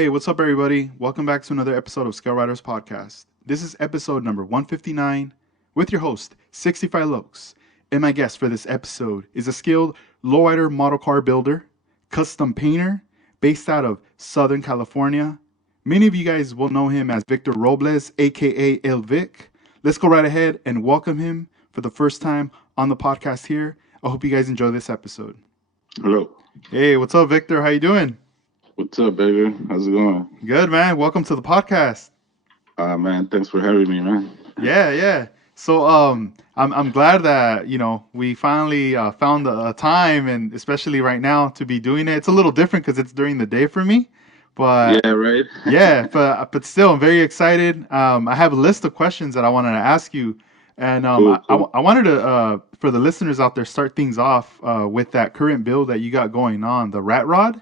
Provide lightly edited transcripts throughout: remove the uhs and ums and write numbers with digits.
Hey, what's up, everybody? Welcome back to another episode of Scale Riders Podcast. This is episode number 159 with your host, 65 Lokes. And my guest for this episode is a skilled lowrider model car builder, custom painter, based out of Southern California. Many of you guys will know him as Victor Robles, aka El Vick. Let's go right ahead and welcome him for the first time on the podcast here. I hope you guys enjoy this episode. Hello. Hey, what's up, Victor? How you doing? What's up, baby? How's it going? Good, man. Welcome to the podcast. Man, thanks for having me, man. Yeah. So, I'm glad that we finally found a time, and especially right now to be doing it. It's a little different because it's during the day for me, but Yeah, right? yeah, but still, I'm very excited. I have a list of questions that I wanted to ask you, and Cool. I wanted to for the listeners out there start things off with that current build that you got going on, the rat rod.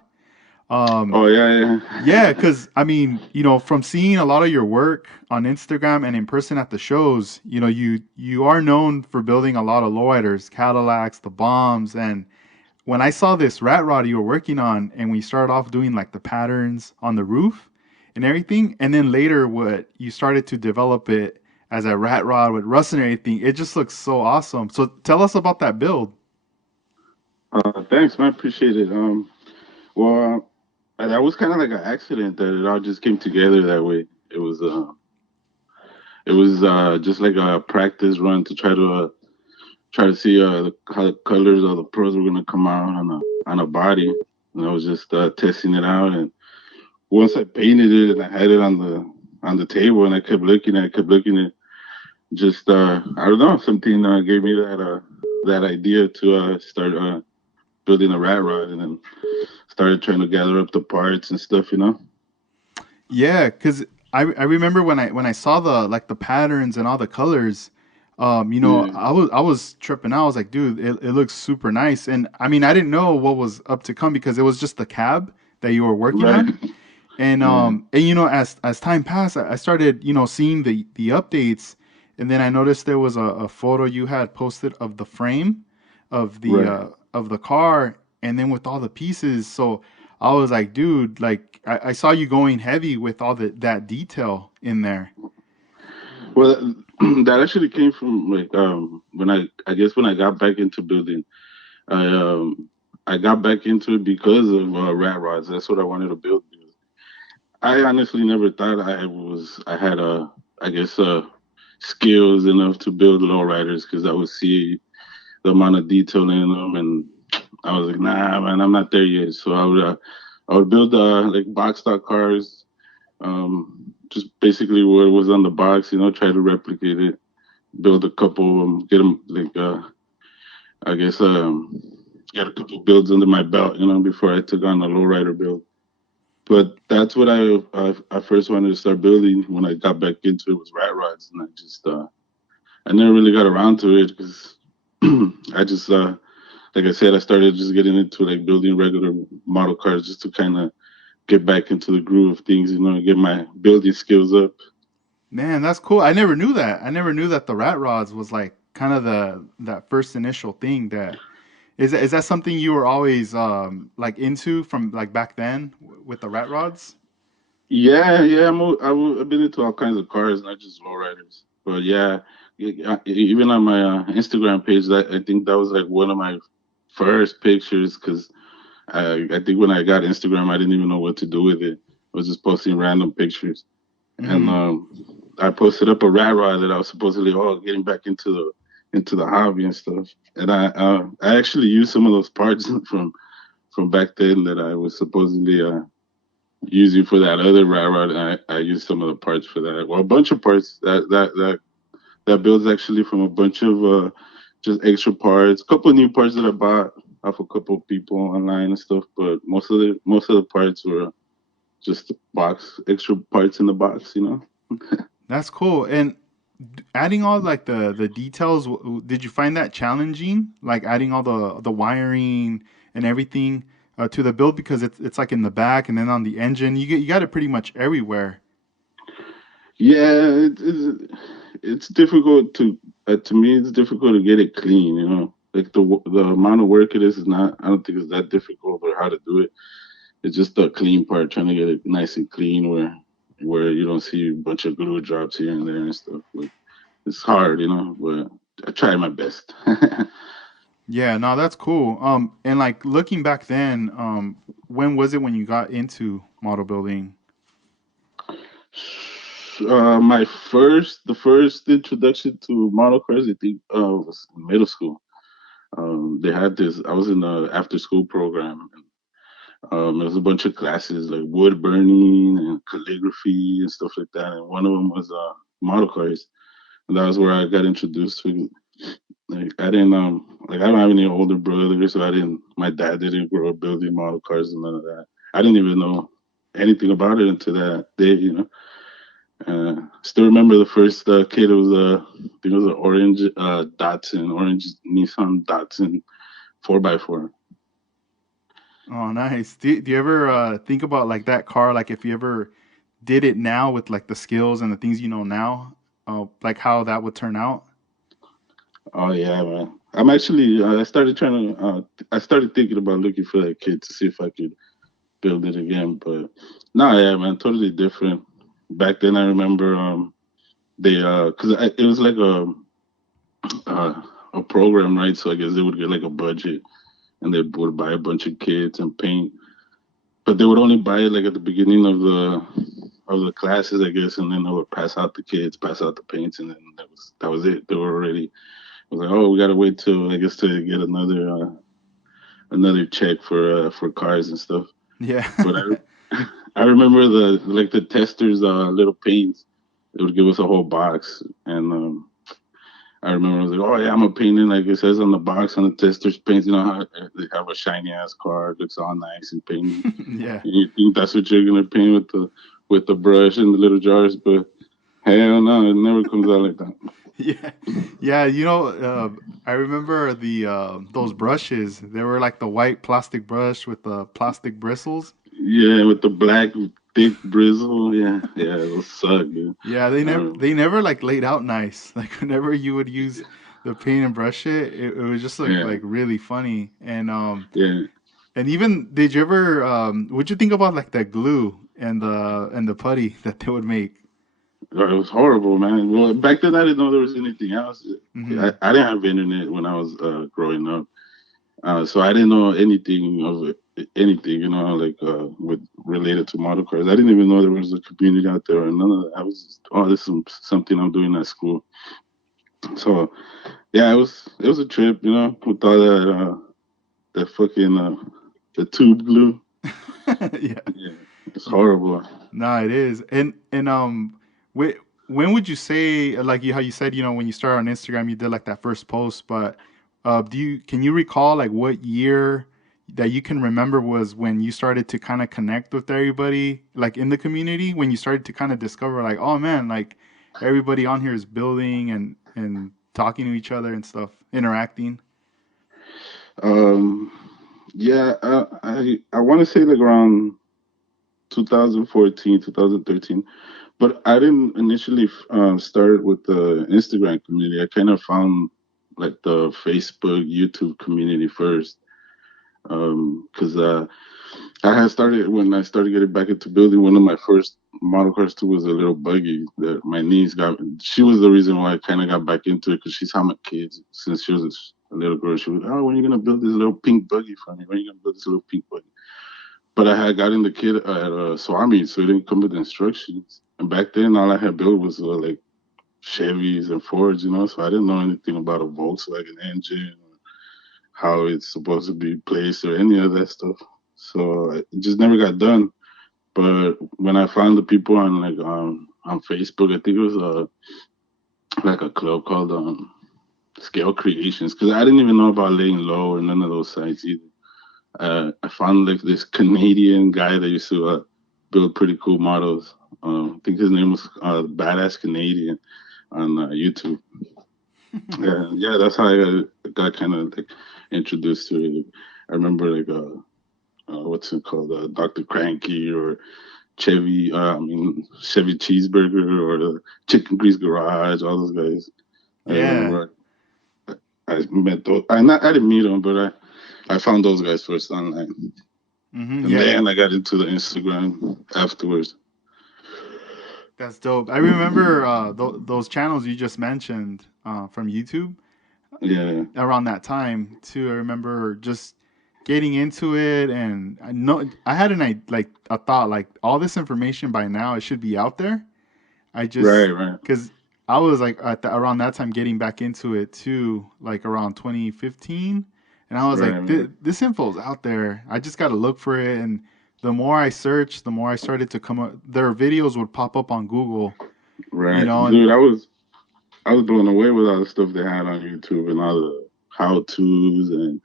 Um, Oh, yeah. yeah, because I mean, from seeing a lot of your work on Instagram and in person at the shows, you are known for building a lot of lowriders, Cadillacs, the bombs, and when I saw this rat rod you were working on, and we started off doing like the patterns on the roof and everything, and then later what you started to develop it as a rat rod with rust and everything, it just looks so awesome. So tell us about that build. Thanks, man. Appreciate it. Well, that was kind of like an accident that it all just came together that way. It was just like a practice run to try to see how the colors of the pearls were gonna come out on a body, and I was just testing it out. And once I painted it and I had it on the table, and I kept looking at, just I don't know, something gave me that idea to start building a rat rod, and then started trying to gather up the parts and stuff. Yeah, because I remember when I saw the patterns and all the colors, Yeah, I was tripping out. I was like, dude, it looks super nice. And I mean, I didn't know what was up to come because it was just the cab that you were working right. on. And Yeah, as time passed, I started seeing the updates, and then I noticed there was a photo you had posted of the frame right. of the car, and then with all the pieces. So I was like, dude, like I saw you going heavy with all that detail in there. Well, that actually came from like when I guess when I got back into building, I um I got back into it because of rat rods. That's what I wanted to build. I honestly never thought I had I guess skills enough to build lowriders, because I would see the amount of detail in them, and I was like, nah, man, I'm not there yet. So I would build like box stock cars, just basically what was on the box, try to replicate it, build a couple of them, get them like I guess get a couple builds under my belt, before I took on the lowrider build. But that's what I first wanted to start building when I got back into it, was rat rods, and I never really got around to it because I just like I said, I started just getting into like building regular model cars just to kind of get back into the groove of things, get my building skills up. Man, that's cool. I never knew that. I never knew that the rat rods was like kind of the that first initial thing that is that something you were always like into from like back then with the rat rods? Yeah. I've been into all kinds of cars, not just lowriders. But yeah, even on my Instagram page, that I think that was like one of my first pictures, because I think when I got Instagram, I didn't even know what to do with it. I was just posting random pictures, and Hmm. I posted up a rat rod that I was supposedly getting back into the hobby and stuff. And I actually used some of those parts from back then that I was supposedly using for that other rat rod. I used some of the parts for that. Well, a bunch of parts that builds actually from a bunch of just extra parts, a couple of new parts that I bought off a couple of people online and stuff. But most of the parts were just the box, extra parts in the box. That's cool. And adding all like the details, did you find that challenging? Like adding all the wiring and everything to the build because it's like in the back and then on the engine, you got it pretty much everywhere. Yeah, it's difficult to me. It's difficult to get it clean. Like the amount of work it is not. I don't think it's that difficult or how to do it. It's just the clean part, trying to get it nice and clean, where you don't see a bunch of glue drops here and there and stuff. Like it's hard, but I try my best. Yeah, no, that's cool. And like looking back then, when was it when you got into model building? The first introduction to model cars, I think, was in middle school. They had this. I was in the after school program. There was a bunch of classes like wood burning and calligraphy and stuff like that. And one of them was model cars, and that was where I got introduced to it. Like I didn't like I don't have any older brothers, so I didn't. My dad didn't grow up building model cars and none of that. I didn't even know anything about it until that day. Still remember the first kid. It was I think it was an orange orange Nissan Datsun 4x4. Oh, nice. Do you ever think about like that car? Like if you ever did it now with like the skills and the things you know now, like how that would turn out? Oh yeah, man. I'm actually. I started trying to. I started thinking about looking for that kid to see if I could build it again. But no, yeah, man, totally different. Back then, I remember they because it was like uh, a program, right? So I guess they would get like a budget, and they would buy a bunch of kits and paint. But they would only buy it like at the beginning of the classes, I guess, and then they would pass out the kits, pass out the paints, and then that was it. They were already. I was like, oh, we gotta wait till I guess to get another check for cars and stuff. Yeah. But I remember the testers little paints. They would give us a whole box, and I remember I was like, oh yeah, I'm a painting like it says on the box on the testers paints. You know how they have a shiny ass car, it looks all nice and painted. Yeah. And you think that's what you're gonna paint with the brush and the little jars, but hell no, it never comes out like that. Yeah. Yeah, I remember the those brushes. They were like the white plastic brush with the plastic bristles. Yeah, with the black thick bristle. Yeah, yeah, it was suck, dude. Yeah, Um, they never like laid out nice. Like whenever you would use the paint and brush it would just look yeah, like really funny. yeah. And even did you ever what'd you think about like the glue and the putty that they would make? It was horrible, man. Well, back then I didn't know there was anything else. Hmm. I didn't have internet when I was growing up, so I didn't know anything of it, anything, like with related to model cars. I didn't even know there was a community out there, and none of that. I was just, oh, this is something I'm doing at school. So yeah, it was a trip, with all that fucking the tube glue. Yeah. Yeah, it's horrible. No, it is. And when would you say like how you said when you started on Instagram you did like that first post, but can you recall like what year that you can remember was when you started to kind of connect with everybody like in the community when you started to kind of discover like oh man like everybody on here is building and talking to each other and stuff, interacting. Um, yeah, I want to say like around 2014, 2013. But I didn't initially start with the Instagram community. I kind of found like the Facebook, YouTube community first. Because I had started when I started getting back into building. One of my first model cars too was a little buggy that my niece got. She was the reason why I kind of got back into it because she saw my kids since she was a little girl. She was, oh, when are you gonna build this little pink buggy for me? When are you gonna build this little pink buggy? But I had gotten the kid at Swami, so it didn't come with instructions. And back then, all I had built was like Chevys and Fords, so I didn't know anything about a Volkswagen engine or how it's supposed to be placed or any of that stuff. So it just never got done. But when I found the people on like on Facebook, I think it was like a club called Scale Creations because I didn't even know about laying low or none of those sites either. I found like this Canadian guy that used to build pretty cool models. I think his name was Badass Canadian on YouTube. And yeah, that's how I got kind of like introduced to it. I remember like what's it called, Dr. Cranky or Chevy Cheeseburger or the Chicken Grease Garage. All those guys. I Yeah. remember I met those. I didn't meet them, but I found those guys first online. And Yeah, yeah. then I got into the Instagram afterwards. That's dope. I remember those channels you just mentioned from YouTube Yeah, around that time too. I remember just getting into it, and I had like a thought like all this information by now it should be out there. I right, just right, because I was like around that time getting back into it too, like around 2015, and I was right, like, right, this info's out there. I just got to look for it, and the more I searched, the more I started to come up. Their videos would pop up on Google, right. and Dude, I was blown away with all the stuff they had on YouTube and all the how tos and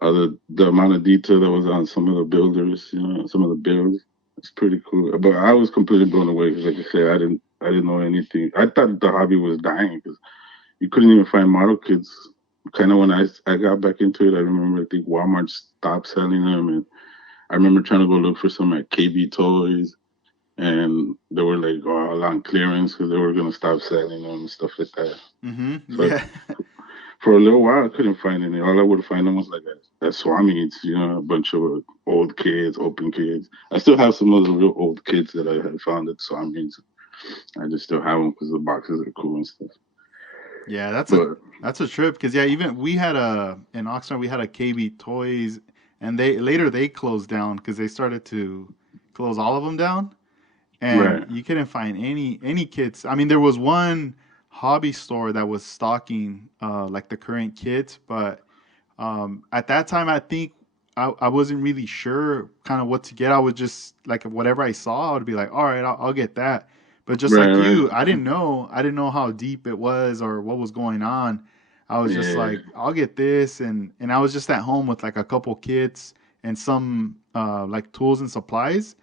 the amount of detail that was on some of the builders, some of the builds. It's pretty cool. But I was completely blown away because, like I said, I didn't know anything. I thought the hobby was dying because you couldn't even find model kits. Kind of when I got back into it, I remember I think Walmart stopped selling them, and I remember trying to go look for some at KB Toys, and they were like all on clearance because they were gonna stop selling them and stuff like that. So yeah, for a little while, I couldn't find any. All I would find them was like at swap meets, a bunch of old kids, open kids. I still have some of the real old kids that I had found at swap meets. I just still have them because the boxes are cool and stuff. yeah. But That's a trip because yeah, even we had a in Oxnard we had a KB Toys, and they closed down because they started to close all of them down, and right, you couldn't find any kits. I mean, there was one hobby store that was stocking like the current kits, but at that time I think I wasn't really sure kind of what to get. I would just like whatever I saw, I would be like, all right, I'll get that. But just right, like right. you, I didn't know how deep it was or what was going on. I was just Yeah, like, I'll get this, and I was just at home with like a couple kits and some like tools and supplies,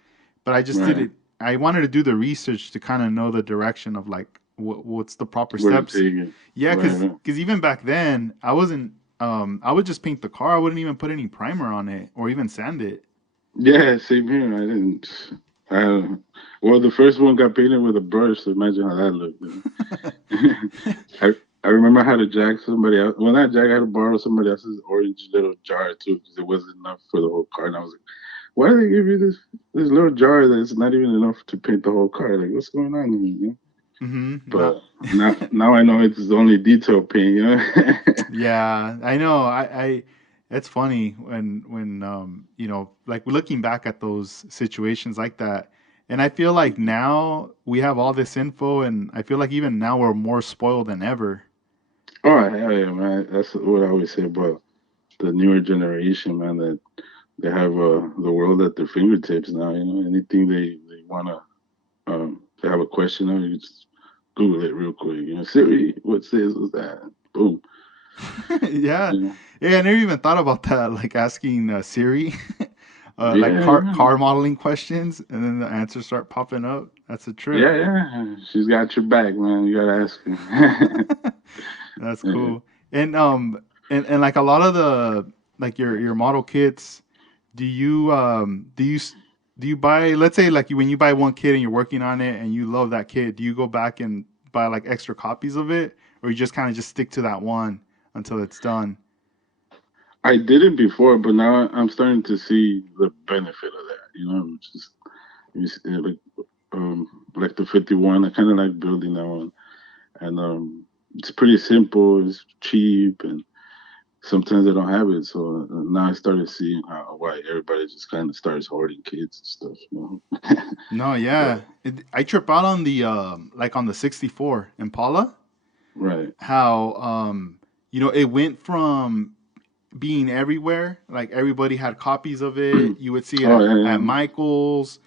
but I just right. didn't. I wanted to do the research to kind of know the direction of like what's the proper Where to steps. take it. Yeah, Right, because right. even back then I wasn't. I would just paint the car. I wouldn't even put any primer on it or even sand it. Yeah, same here. I didn't. I, well, the first one got painted with a brush, so imagine how that looked. I I remember I had to jack somebody else. Well, not jack. I had to borrow somebody else's orange little jar too because it wasn't enough for the whole car. And I was like, "Why do they give you this little jar that's not even enough to paint the whole car? Like, what's going on here?" Not. But now I know it's only detail paint. Yeah, I know. It's funny when like looking back at those situations like that, and I feel like now we have all this info, and I feel like even now we're more spoiled than ever. Oh hell yeah, man! That's what I always say about the newer generation, man. That they have the world at their fingertips now. Anything they wanna they have a question on, you just Google it real quick. Siri, what says was that? Boom. Yeah, You know? yeah. I never even thought about that, like asking Siri, like Yeah, yeah, car modeling questions, and then the answers start popping up. That's a trip. yeah, yeah. She's got your back, man. You gotta ask her. That's Yeah. cool. And and like a lot of the like your model kits, do you do you buy, let's say like when you buy one kit and you're working on it and you love that kit, do you go back and buy like extra copies of it, or you just kind of just stick to that one until it's done? I did it before, but now I'm starting to see the benefit of that. Just like the 51. I kind of like building that one, and it's pretty simple. It's cheap, and sometimes I don't have it. So now I started seeing why everybody just kind of starts hoarding kids and stuff. No, But yeah. I trip out on the like on the 64 Impala, right, how it went from being everywhere. Like everybody had copies of it. You would see it oh yeah, at yeah, Michael's,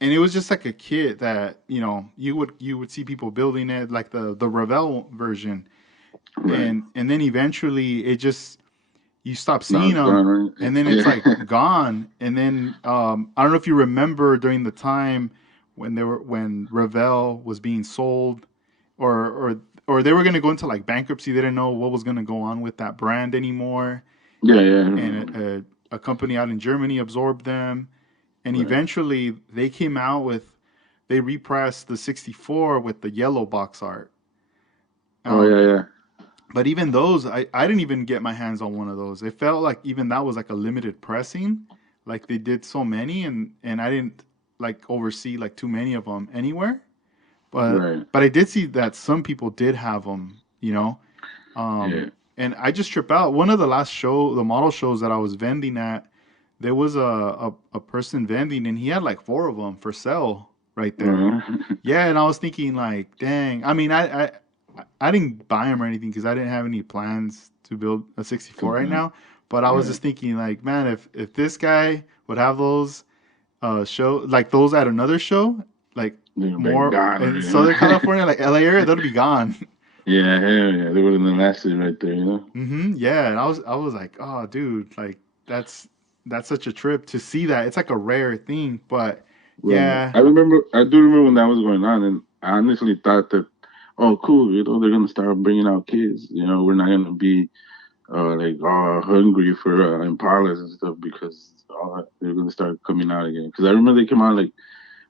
and it was just like a kit that you would see people building it, like the Ravel version, right. and then eventually it just you stop Now seeing it's them, gone, right? and then it's Yeah, like gone. And then I don't know if you remember during the time when Ravel was being sold, or or they were going to go into like bankruptcy. They didn't know what was going to go on with that brand anymore, yeah, yeah. and a company out in Germany absorbed them, and Right. eventually they came out with they repressed the 64 with the yellow box art. Oh Um, yeah, yeah. but even those, I didn't even get my hands on one of those. It felt like even that was like a limited pressing. like they did so many, and I didn't like oversee like too many of them anywhere. Right. But I did see that some people did have them, you know. Yeah. And I just trip out. One of the last the model shows that I was vending at, there was a person vending, and he had like four of them for sale right there. Uh-huh. Yeah, and I was thinking like, dang. I mean, I didn't buy them or anything because I didn't have any plans to build a 64 right Combined. now. But I was Right. just thinking like, man, if this guy would have those show like those at another show, like They're like more gone in already, Southern huh? California, like LA area, that'll be gone. Yeah, hell yeah. They would have lasted right there, you know? Yeah, and I was like, oh, dude, like that's such a trip to see that. It's like a rare thing, but Right. yeah, I do remember when that was going on, and I honestly thought that, oh, cool, they're gonna start bringing out kids. We're not gonna be like hungry for Impalas and stuff because they're gonna start coming out again. Because I remember they came out like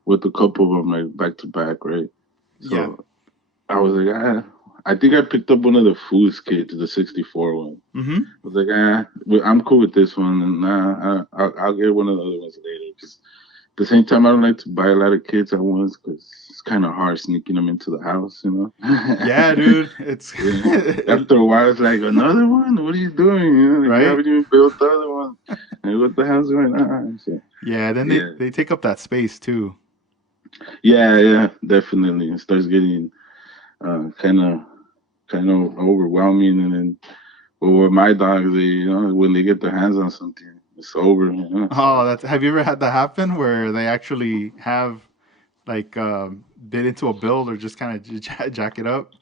with a couple of them like back to back, right? yeah. So I was like, I think I picked up one of the Foos kits, the 64 one. Mm-hmm. I was like, well, I'm cool with this one, and I'll get one of the other ones later. Because at the same time, I don't like to buy a lot of kids at once because it's kind of hard sneaking them into the house, you know. Yeah, dude, it's Yeah. After a while, it's like another one. What are you doing? Like you right. haven't even built the other one. Like, what the hell's going on? So, Yeah, then yeah, they take up that space too. yeah, definitely. It starts getting kind of overwhelming, and then well, with my dogs, when they get their hands on something, it's over. Oh, So that's have you ever had that happen where they actually have like bit into a build or just kind of jack it up?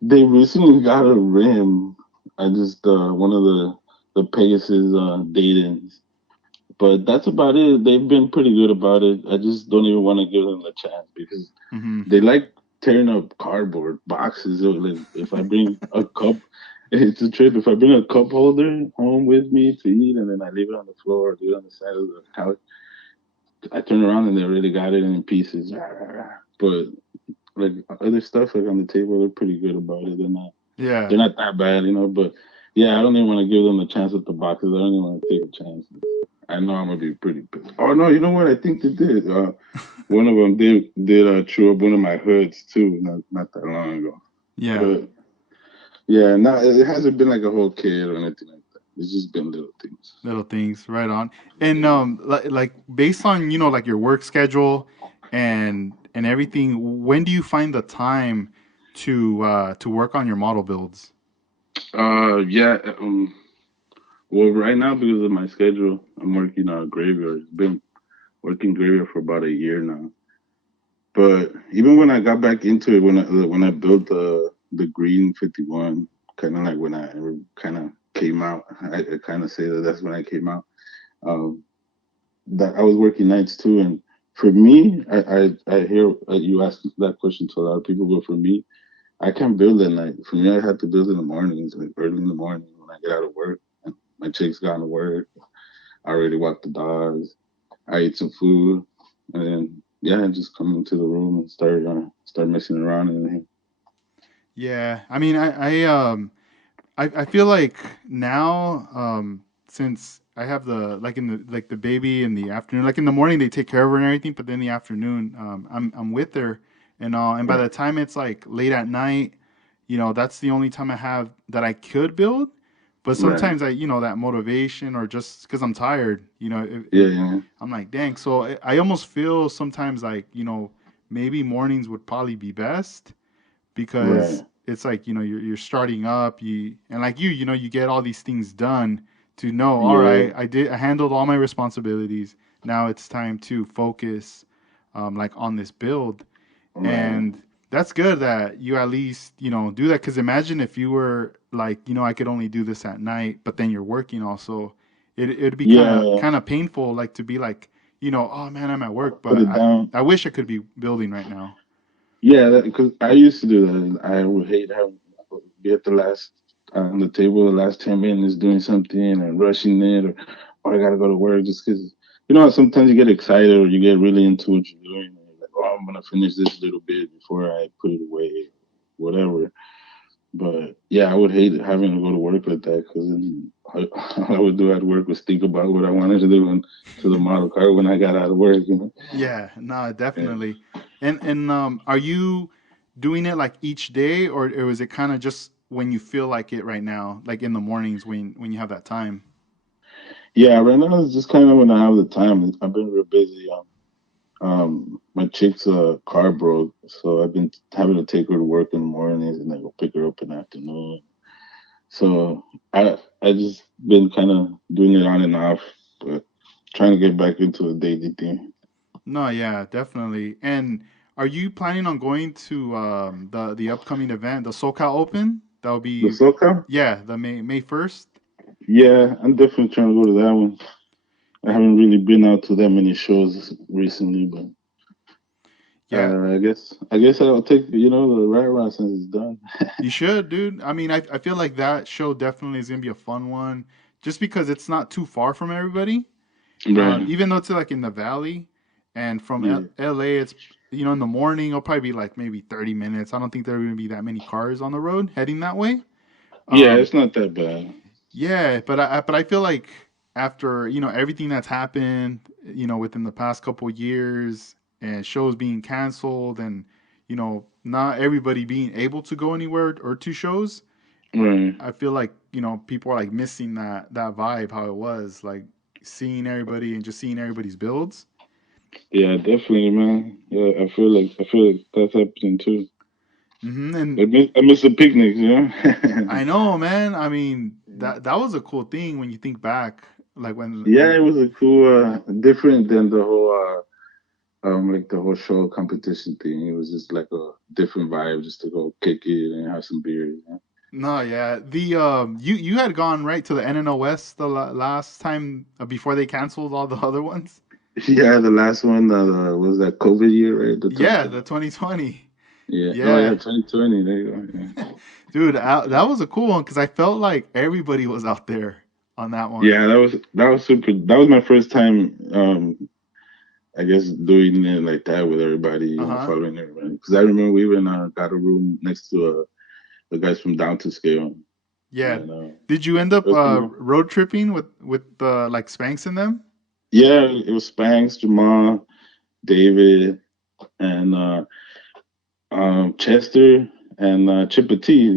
they recently got a rim. I just one of the Pegasus Datans. But that's about it. They've been pretty good about it. I just don't even want to give them a chance because Mm-hmm. they like tearing up cardboard boxes. Or like if I bring a cup, it's a trip. If I bring a cup holder home with me to eat and then I leave it on the floor or leave it on the side of the couch, I turn around and they already got it in pieces. Rah, rah, rah. But like other stuff like on the table, they're pretty good about it. They're Yeah. not that bad. But yeah, I don't even want to give them a chance with the boxes. I don't even want to take a chance. I know I'm gonna be pretty pissed. Oh no, you know what? I think they did. One of them did chew up one of my hoods too, not that long ago. Yeah. But yeah, it hasn't been like a whole kid or anything like that. It's just been little things. Little things, right on. And Yeah. like based on like your work schedule and everything, when do you find the time to work on your model builds? Yeah. Well, right now because of my schedule, I'm working graveyard. Been working graveyard for about a year now. But even when I got back into it, when I built the Green 51, kind of like when I kind of came out, I kind of say that that's when I came out. Um, that I was working nights too, and for me, I hear you ask that question to a lot of people, but for me, I can't build at night. For me, I have to build in the mornings, like early in the morning when I get out of work. And my chick's gone to work. I already walked the dogs. I ate some food, and then yeah, I just come into the room and start messing around in here. Yeah, I mean, I feel like now, since I have the like in the like the baby in the afternoon, like in the morning they take care of her and everything, but then in the afternoon, I'm with her and by the Right, time it's like late at night, that's the only time I have that I could build. But right, sometimes that motivation or just because I'm tired, yeah, yeah, I'm like, dang. So I almost feel sometimes like maybe mornings would probably be best because right, it's like you're starting up and like you get all these things done to know, all yeah, right, I handled all my responsibilities, now it's time to focus like on this build. right, And that's good that you at least do that, because imagine if you were like, I could only do this at night but then you're working also. It'd be kind of yeah. kind of painful, like to be like, oh man, I'm at work Put but it i down. i wish I could be building right now. Yeah, because I used to do that. And I would hate having be at the last on the table the last 10 minutes doing something and rushing it, or I gotta go to work just because sometimes you get excited or you get really into what you're doing and you're like, oh, I'm gonna finish this little bit before I put it away, whatever. But yeah, I would hate having to go to work like that because then all I would do at work was think about what I wanted to do to the model car when I got out of work. Yeah, no, Yeah. definitely. And are you doing it like each day, or is it kind of just when you feel like it right now, like in the mornings when you have that time? Yeah, right now it's just kind of when I have the time. I've been real busy. My chick's car broke, so I've been having to take her to work in the mornings and then go pick her up in the afternoon. So I just been kind of doing it on and off, but trying to get back into the daily thing. No, yeah, definitely. And are you planning on going to the upcoming event, the SoCal Open? That will The be, SoCal? yeah, the May 1st. Yeah, I'm definitely trying to go to that one. I It, haven't really been out to that many shows recently, but yeah, I guess I'll take the Rat Rod since it's done. you should, dude. I mean, I feel like that show definitely is gonna be a fun one, just because it's not too far from everybody. Right. Even though it's like in the valley, and from Yeah. LA, it's in the morning. It'll probably be like maybe 30 minutes. I don't think there are gonna be that many cars on the road heading that way. Yeah, Um, it's not that bad. yeah, but I feel like after everything that's happened, within the past couple years, and shows being canceled, and not everybody being able to go anywhere or to shows. Right. I feel like people are like missing that vibe, how it was like seeing everybody and just seeing everybody's builds. Yeah, definitely, man. Yeah, I feel like that's happening too. And I miss the picnics, you know. I know, man. I mean, that was a cool thing when you think back, like Yeah, when it was a cool, different than the whole, like the whole show competition thing. It was just like a different vibe, just to go kick it and have some beer. no, yeah. The you had gone right to the NNO West the last time before they canceled all the other ones. Yeah, the last one was that COVID year, right? The Yeah, the 2020. yeah. Oh yeah, Yeah, 2020. There you go. Yeah. dude, that was a cool one because I felt like everybody was out there on that one. Yeah, that was super. That was my first time. I guess doing it like that with everybody, Uh huh. following everybody. Because I remember we even got a room next to the guys from Down to Scale, Yeah. and Did you end it up was pretty cool. road tripping with like Spanx in them? Yeah, it was Spanks, Jamal, David, and Chester and Chippa T.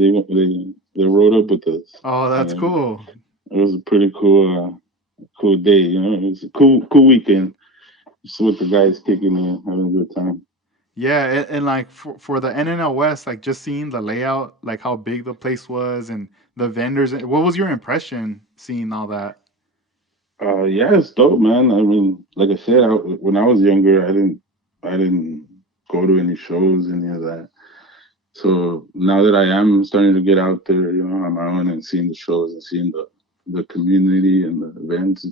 They rode up with us, Oh, that's and cool. it was a pretty cool day. It was a cool weekend. Just with the guys kicking in, having a good time. Yeah, and like for the NNL West, like just seeing the layout, like how big the place was and the vendors. What was your impression seeing all that? Yeah, it's dope, man. I mean, like I said, when I was younger, I didn't go to any shows, any of that. So now that I am starting to get out there, on my own and seeing the shows and seeing the community and the events,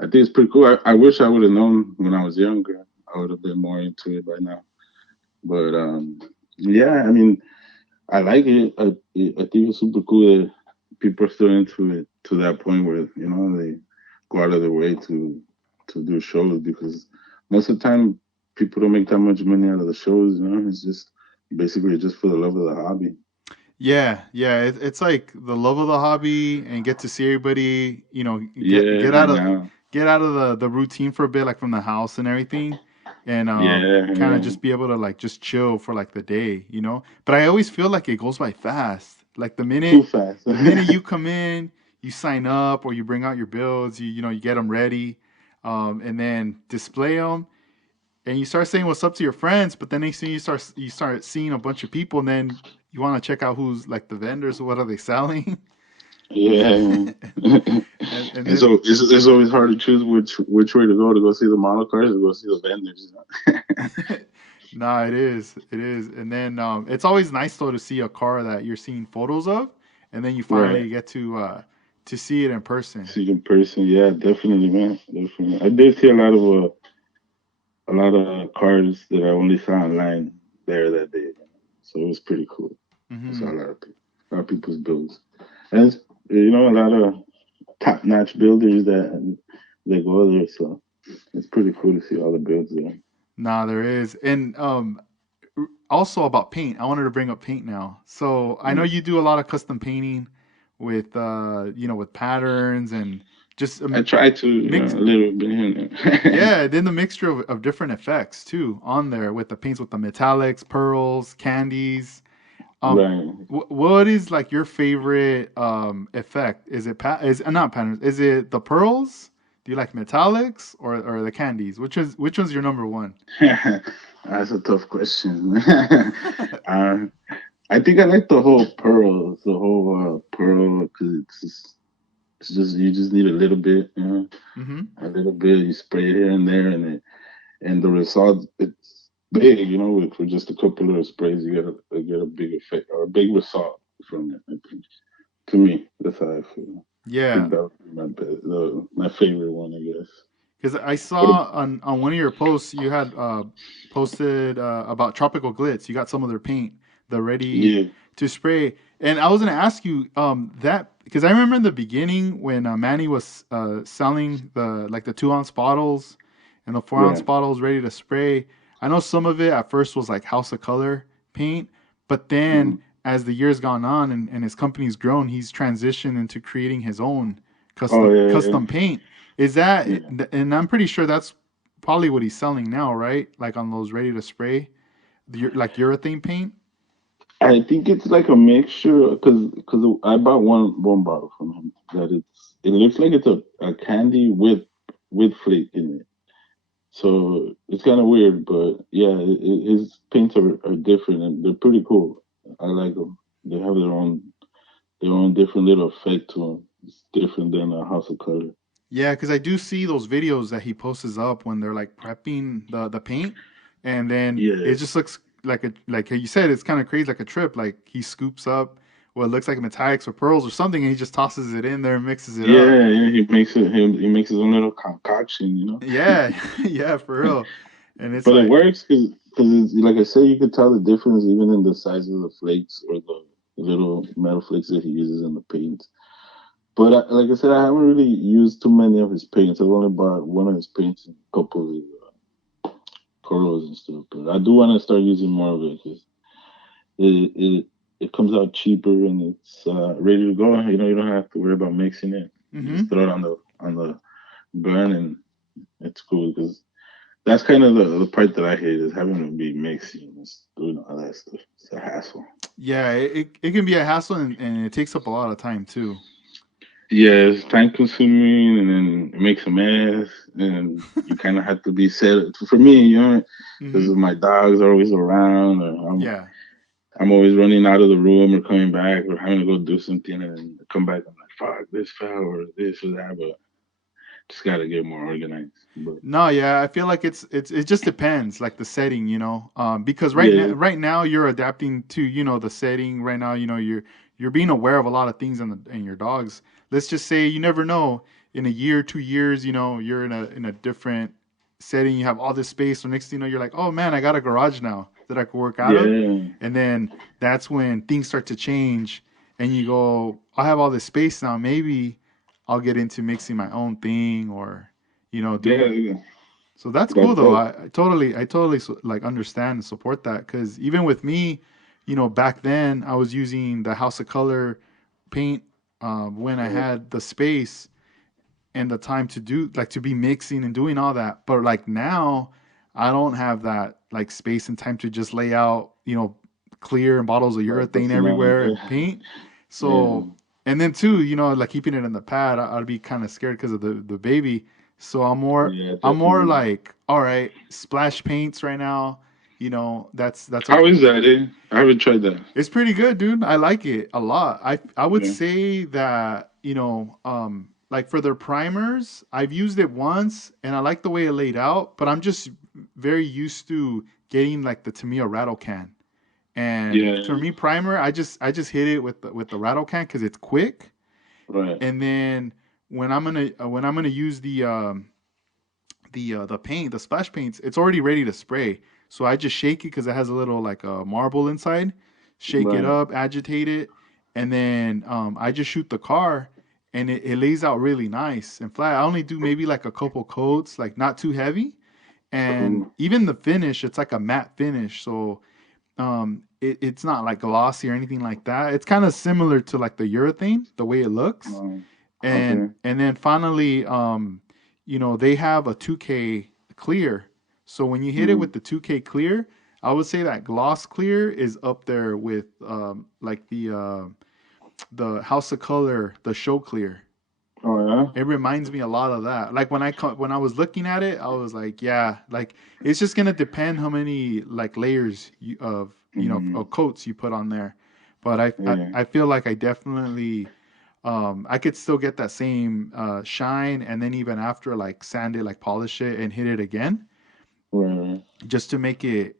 I think it's pretty cool. I wish I would have known when I was younger. I would have been more into it by now. But yeah, I mean, I like it. I think it's super cool that people are still into it to that point where they go out of their way to do shows because most of the time people don't make that much money out of the shows. It's just basically just for the love of the hobby. Yeah, yeah, it's like the love of the hobby and get to see everybody. Get Yeah, hang out. get out of the routine for a bit, like from the house and everything, and Yeah, hang kind of out. just be able to like just chill for like the day. But I always feel like it goes by fast. Like the Too minute fast. the minute you come in, you sign up or you bring out your builds, you get them ready, and then display them, and you start saying what's up to your friends, but then next thing you start seeing a bunch of people, and then you want to check out who's like the vendors, what are they selling, Yeah. and And then so it's always hard to choose which way to go see the model cars or go see the vendors. nah, it is, and then it's always nice though to see a car that you're seeing photos of, and then you Right. finally get to see it in person. See in person, yeah, definitely, man, definitely. I did see a lot of cars that I only saw online there that day, so it was pretty cool. I saw Hmm. a lot of people's builds, and it's, a lot of top notch builders that they go there, so it's pretty cool to see all the builds there. Nah, there is, and also about paint. I wanted to bring up paint now. So I know Mm. you do a lot of custom painting. with with patterns and just I try to, mix. a little bit here and there. Yeah, then the mixture of different effects too on there with the paints with the metallics, pearls, candies. Um, Right. what is like your favorite effect? Is it not patterns? Is it the pearls? Do you like metallics or the candies? Which one's your number one? That's a tough question. uh, I think I like the whole pearl, because it's just you just need a little bit, Mm-hmm. a little bit. You spray it here and there, and the result it's big, for just a couple of sprays, you get a big effect or a big result from it. I think to me, that's how I feel. I Yeah, think that would be my favorite one, I guess. because I What saw on one of your posts you had posted about tropical glitz. You got some of their paint, the ready Yeah, to spray, and I was gonna ask you that because I remember in the beginning when Manny was selling the 2 ounce bottles and the 4 ounce right. bottles ready to spray. I know some of it at first was like House of Color paint, but then Mhm. as the years gone on and his company's grown, he's transitioned into creating his own Oh yeah, custom paint. Is that, yeah, yeah. and I'm pretty sure that's probably what he's selling now, right? Like on those ready to spray, like urethane paint. I think it's like a mixture, because I bought one bottle from him that it looks like it's a candy with flake in it. So it's kind of weird, but yeah, his paints are different and they're pretty cool. I like them. They have their own different little effect to them. It's different than a House of Color. Yeah, because I do see those videos that he posts up when they're like prepping the paint, and then it Yeah, just looks like you said, it's kind of crazy, like a trip. Like he scoops up what looks like metallics or pearls or something, and he just tosses it in there and mixes it up. yeah, yeah. He makes his own little concoction. Yeah, yeah, for real. And it's But it like, works because like I said, you could tell the difference even in the size of the flakes or the little metal flakes that he uses in the paint. But like I said, I haven't really used too many of his paints. I've only bought one of his paints and a couple of colors and stuff. But I do want to start using more of it because it, it it comes out cheaper and it's ready to go. You don't have to worry about mixing it. You just mm-hmm. throw it on the burn and it's cool because that's kind of the part that I hate is having to be mixing and doing all that stuff. It's a hassle. Yeah, it can be a hassle and it takes up a lot of time too. Yeah, it's time consuming and then it makes a mess and you kind of have to be set for me, because Mm-hmm. my dogs are always around or Yeah. I'm always running out of the room or coming back or having to go do something and then come back. I'm like, fuck, this fell or this or that, but just gotta get more organized. But No, yeah, I feel like it just depends, like the setting, because yeah, right now you're adapting to, the setting. Right now, you're being aware of a lot of things in your dogs. Let's just say you never know in a year, 2 years, you're in a different setting. You have all this space, so next thing you know, you're like, oh man, I got a garage now that I could work out of, yeah, and then that's when things start to change, and you go, I have all this space now. Maybe I'll get into mixing my own thing or yeah, doing. yeah. So that's cool That though. that I totally like understand and support that because even with me, back then I was using the House of Color paint when I right, had the space and the time to do like to be mixing and doing all that. But like now, I don't have that like space and time to just lay out clear and bottles of right, urethane personality. everywhere and paint. Yeah, So and then too, like keeping it in the pad, I'd be kind of scared because of the baby. So yeah, I'm more definitely. like, all right, splash paints right now. That's How okay. is that? I haven't tried that. It's pretty good, dude. I like it a lot. I would Yeah, say that, like for their primers, I've used it once and I like the way it laid out, but I'm just very used to getting like the Tamiya rattle can. And for yeah, me, primer, I just hit it with the rattle can because it's quick. right. And then when I'm gonna use the paint, the splash paints, it's already ready to spray. So I just shake it because it has a little like a marble inside. Shake it Right. up, agitate it, and then I just shoot the car, and it lays out really nice and flat. I only do maybe like a couple coats, like not too heavy, and Cool. even the finish, it's like a matte finish. So it's not like glossy or anything like that. It's kind of similar to like the urethane, the way it looks. Um, and okay. and then finally, they have a 2K clear. So when you hit it with Mm. the 2K clear, I would say that gloss clear is up there with like the House of Color, the show clear. Oh yeah. It reminds me a lot of that. Like when I was looking at it, I was like, yeah, like it's just gonna depend how many like layers Mm. of coats you put on there. But Yeah. I feel like I definitely I could still get that same shine, and then even after like sand it, like polish it and hit it again, Right. just to make it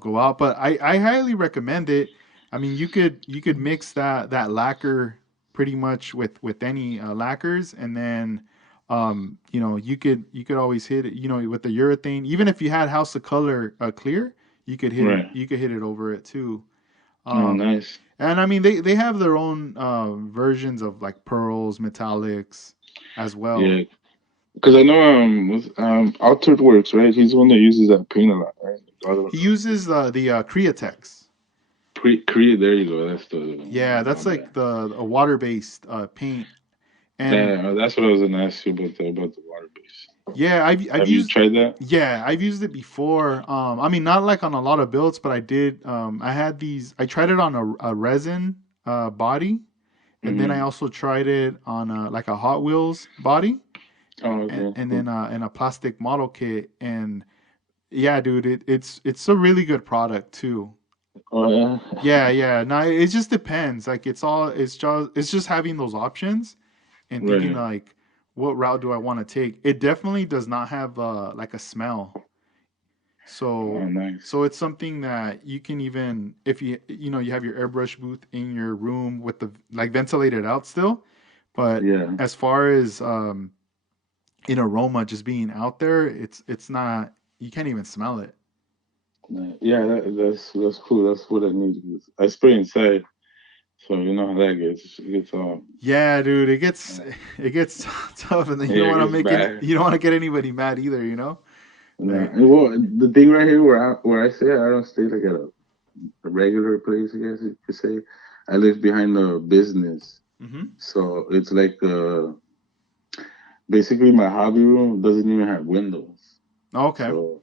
go out. But I highly recommend it. I mean, you could mix that lacquer pretty much with any lacquers, and then you could always hit it with the urethane. Even if you had House of Color clear, Right. you could hit it over it too. Oh, um nice. and I mean, they have their own versions of like pearls, metallics as well. Yeah. Because I know Altered Works, right? He's the one that uses that paint a lot, right? He uses the Createx. Create. There you go. That's the Yeah, my that's bad. like the a water-based paint. And That's what I was gonna ask you about the water base. yeah, I've Have you used tried that? yeah, I've used it before. I mean, not like on a lot of builds, but I did. I had these. I tried it on a resin body, and then I Mm-hmm. also tried it on like a Hot Wheels body, Oh, and, okay, and cool. then in a plastic model kit. And yeah, dude, it's a really good product too. Oh yeah. Yeah, yeah. No, it just depends. Like it's just having those options and thinking Right. like, what route do I want to take? It definitely does not have like a smell. Oh, So nice. so it's something that you can, even if you have your airbrush booth in your room with the like ventilated out still, but Yeah. as far as in aroma just being out there, it's not, you can't even smell it. Yeah, that's cool. That's what I need. I spray inside, so you know how that gets. It gets all. Yeah, dude, it gets Uh, it gets tough, and then you yeah, don't it want to gets make any, bad. you don't want to get anybody mad either. Nah. Like, Well, the thing right here where I stay, I don't stay like at a regular place. I guess you could say. I live behind a business, hmm. so it's like basically my hobby room doesn't even have windows. Okay. So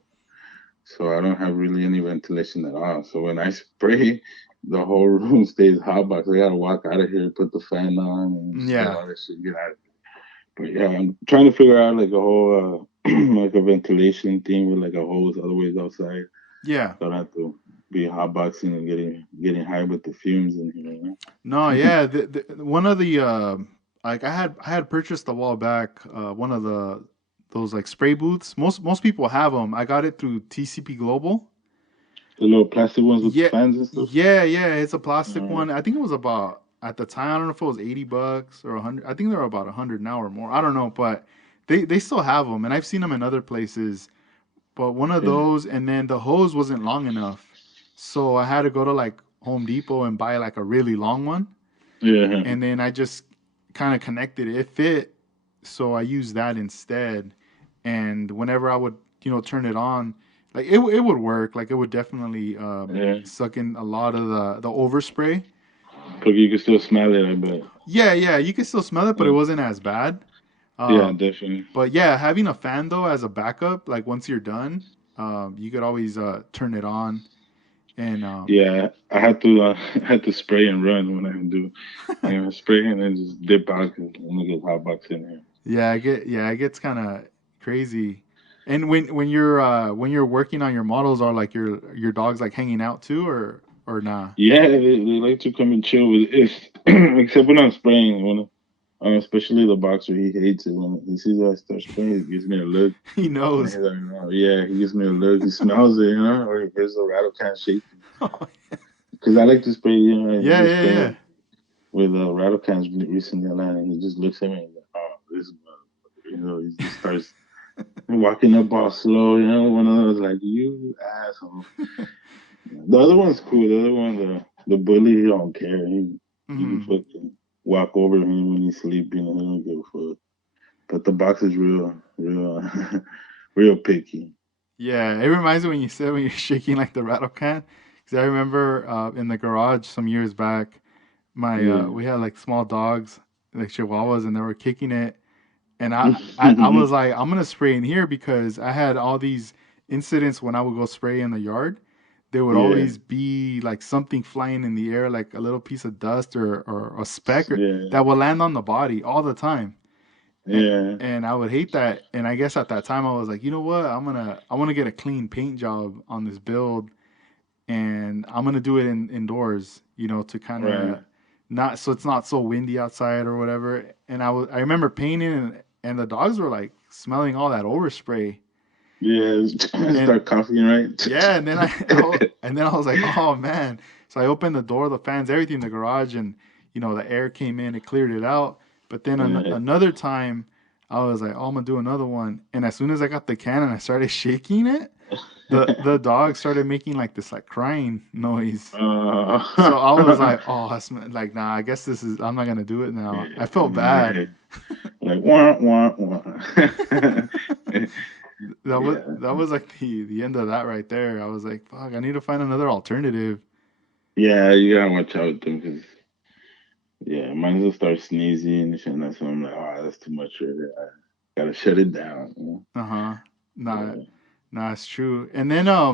so I don't have really any ventilation at all. So when I spray, the whole room stays hot box. I gotta walk out of here, put the fan on, and spray Yeah. all this shit. Get out. But yeah, I'm trying to figure out like a whole like a ventilation thing with like a hose otherwise outside. Yeah. Don't have to be hot boxing and getting high with the fumes in here. No, yeah. One of the like I had purchased a while back one of those like spray booths. Most people have them. I got it through TCP Global. The little plastic ones with the Yeah, fans and stuff. yeah. It's a plastic Uh, one. I think it was about, at the time, I don't know if it was $80 or 100. I think they're about 100 now or more. I don't know, but they still have them, and I've seen them in other places. But one of yeah, those, and then the hose wasn't long enough, so I had to go to like Home Depot and buy like a really long one, yeah, and then I just kind of connected it. It fit, so I used that instead. And whenever I would, turn it on, like it would work. Like it would definitely yeah. suck in a lot of the overspray. But you can still smell it. I bet. Yeah, yeah, you could still smell it, but it Yeah, wasn't as bad. yeah, Um, definitely. but yeah, having a fan though as a backup, like once you're done, you could always turn it on and Yeah, I had to I had to spray and run when I do. Spray and then just dip out because I'm gonna get hot box in here. yeah, it gets kind of crazy. And when you're working on your models, are like your dogs like hanging out too, or nah? Yeah, they like to come and chill with it, except when I'm spraying. Especially the boxer, he hates it when he sees I start spraying. He gives me a look, He and he's knows. like, "Oh, yeah." He gives me a look. He smells it, or he hears the rattle can shaking. Because I like to spray, I Yeah, just yeah, yeah. spraying with rattle cans recently, and he just looks at me and like, "Oh, this," he just starts walking up all slow. One of those like, "You asshole." The other one's cool. The other one, the bully, he don't care. He can Hmm. fucking walk over him when he's sleeping and he don't give a fuck. But the box is real, real picky. Yeah, it reminds me when you said when you're shaking like the rattle can. 'Cause I remember in the garage some years back, my Yeah. we had like small dogs, like Chihuahuas, and they were kicking it, and I was like, I'm gonna spray in here because I had all these incidents when I would go spray in the yard. There would Yeah. always be like something flying in the air, like a little piece of dust or a speck Yeah. that would land on the body all the time. And, Yeah. and I would hate that. And I guess at that time I was like, you know what? I want to get a clean paint job on this build, and I'm gonna do it indoors, to kind Right. of not so it's not so windy outside or whatever. And I remember painting, and the dogs were like smelling all that overspray. Yeah. And Start coughing, right? yeah, and then and then I was like, oh man. So I opened the door, the fans, everything in the garage, and the air came in, it cleared it out. But then Yeah. another time, I was like, oh, I'm gonna do another one. And as soon as I got the can and I started shaking it, the dog started making like this like crying noise. So I was Uh, like, oh, like, nah, I guess I'm not gonna do it now. yeah. I felt bad. Like wah wah wah. Yeah. That was like the end of that right there. I was like, fuck, I need to find another alternative. Yeah, you gotta watch out with them because yeah, mine will start sneezing and shit. And that's when I'm like, oh, that's too much. Right there. I gotta shut it down. Uh-huh. Nah, Yeah. nah, it's true. And then a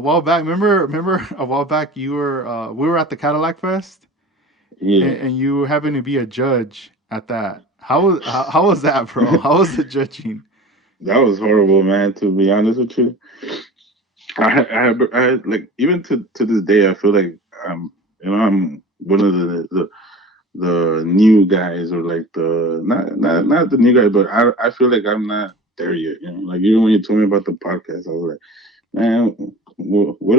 while back, remember a while back we were at the Cadillac Fest, Yeah. and you happened to be a judge at that. How was that, bro? How was the judging? That was horrible, man. To be honest with you, like even to this day, I feel like I'm one of the new guys or like the not the new guy, but I feel like I'm not there yet. Like even when you told me about the podcast, I was like, man, what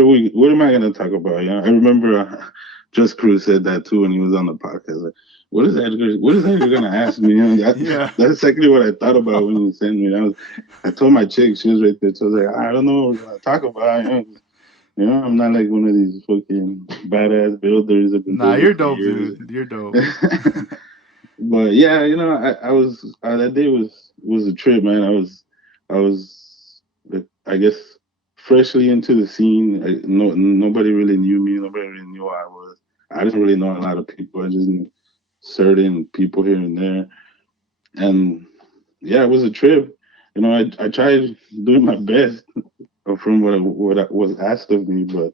am I gonna talk about? I remember Just Cruz said that too when he was on the podcast. Like, what is Edgar gonna ask me? Yeah. That's exactly what I thought about when you sent me. I told my chick, she was right there. So I was like, I don't know what we're gonna talk about. I'm not like one of these fucking badass builders that have been Nah, doing it you're for dope, years. dude. You're dope. But yeah, I was that day was a trip, man. I was like, I guess freshly into the scene. Nobody really knew me. Nobody really knew who I was. I didn't really know a lot of people. I just knew certain people here and there. And yeah, it was a trip. I tried doing my best from what I was asked of me, but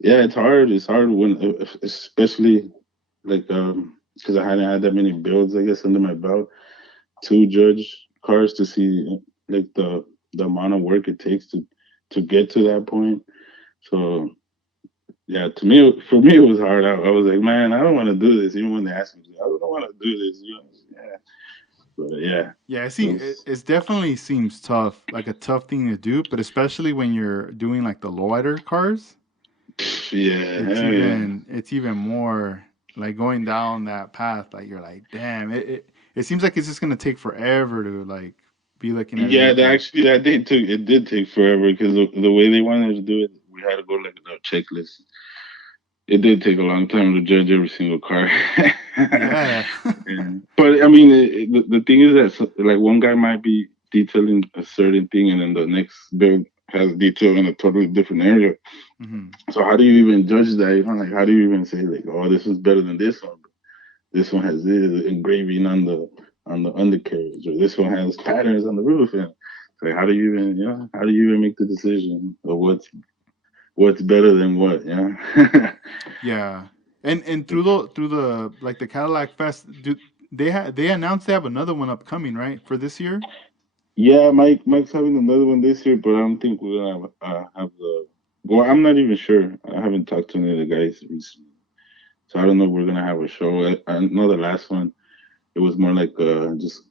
yeah, it's hard. It's hard when, especially like because I hadn't had that many builds, I guess, under my belt to judge cars to see like the amount of work it takes to get to that point. So yeah, for me, it was hard. I was like, man, I don't want to do this. Even when they asked me, I don't want to do this. Yeah, but yeah, Yeah, it it was. it's definitely seems tough, like a tough thing to do, but especially when you're doing like the lowrider cars, Yeah, hell yeah. it's even more like going down that path. Like you're like, damn, it seems like it's just gonna take forever to like be looking at Yeah, everything. it did take forever because the way they wanted to do it, we had to go like a checklist. It did take a long time to judge every single car. Yeah. Yeah. But I mean, the thing is that like one guy might be detailing a certain thing, and then the next build has detail in a totally different area. Hmm. So how do you even judge that? Like how do you even say like, oh, this is better than this one? This one has this engraving on the undercarriage, or this one has patterns on the roof, and like how do you even how do you even make the decision of what's better than what? Yeah. Yeah. And through the like the Cadillac Fest, they announced they have another one upcoming, right, for this year? Yeah, Mike's having another one this year, but I don't think we're gonna have the. Well, I'm not even sure. I haven't talked to any of the guys recently, so I don't know if we're gonna have a show. I know the last one it was more like just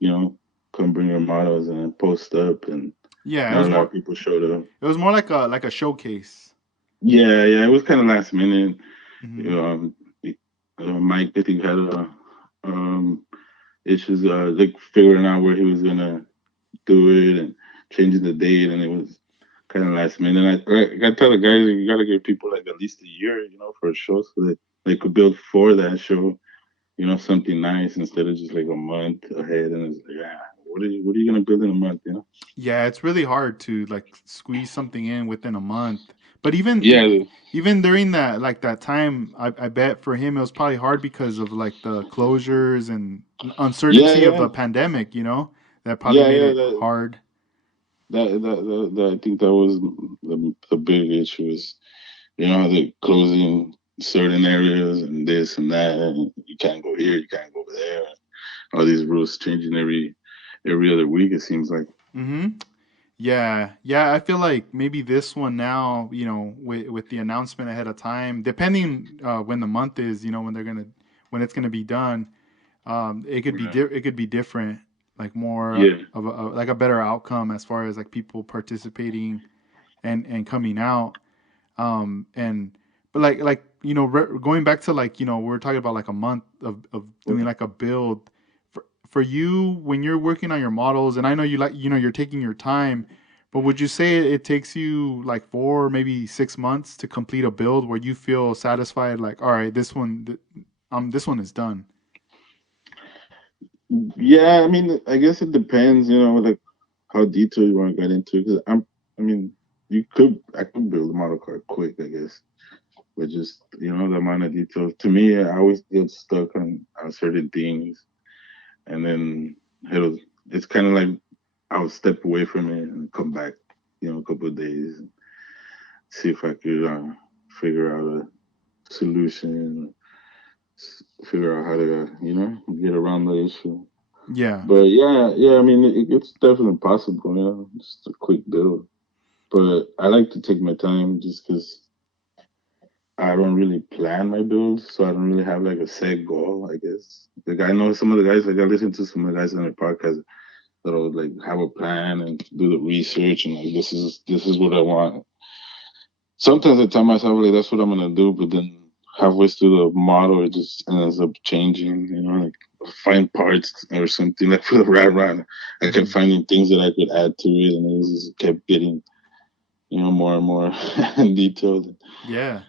come bring your models and post up, and Yeah, not a lot of people showed up. it was more like a showcase. Yeah, yeah, it was kind of last minute. You Hmm. know, Mike I think had um issues like figuring out where he was gonna do it and changing the date, and it was kind of last minute. And I gotta tell the guys you gotta give people like at least a year, for a show so that they could build for that show, something nice instead of just like a month ahead. And it's like, what are you gonna build in a month? Yeah, it's really hard to like squeeze something in within a month. But Yeah, even during that like that time, I bet for him it was probably hard because of like the closures and yeah, uncertainty of yeah, the pandemic. You know, that probably yeah, made yeah. it hard. I think that was the big issue is, the closing certain areas and this and that, and you can't go here, you can't go over there. All these rules changing every other week. It seems like. Mm-hmm. Yeah, yeah. I feel like maybe this one now, with the announcement ahead of time, depending when the month is, when it's gonna be done, Right. it could be different, like more Yeah. of like a better outcome as far as like people participating and coming out. And but going back to like we're talking about like a month of doing like a build for you when you're working on your models, and I know you like you're taking your time, but would you say it takes you like 4 maybe 6 months to complete a build where you feel satisfied, like all right, this one is done? Yeah, I mean, I guess it depends, like how detailed you want to get into. Because I mean, I could build a model car quick, I guess, but just the amount of details. To me, I always get stuck on certain things, and then it'll. It's kind of like I'll step away from it and come back, a couple of days, and see if I could figure out a solution, figure out how to, get around the issue. Yeah. But yeah, yeah, I mean, it's definitely possible, just a quick build. But I like to take my time just because I don't really plan my builds, so I don't really have like a set goal, I guess. Like I know some of the guys, like I listen to some of the guys on their podcast that'll like have a plan and do the research and like this is what I want. Sometimes I tell myself like that's what I'm gonna do, but then halfway through the model, it just ends up changing. Like find parts or something like for the rat run. I kept Hmm. finding things that I could add to it, and it just kept getting more and more detailed. Yeah.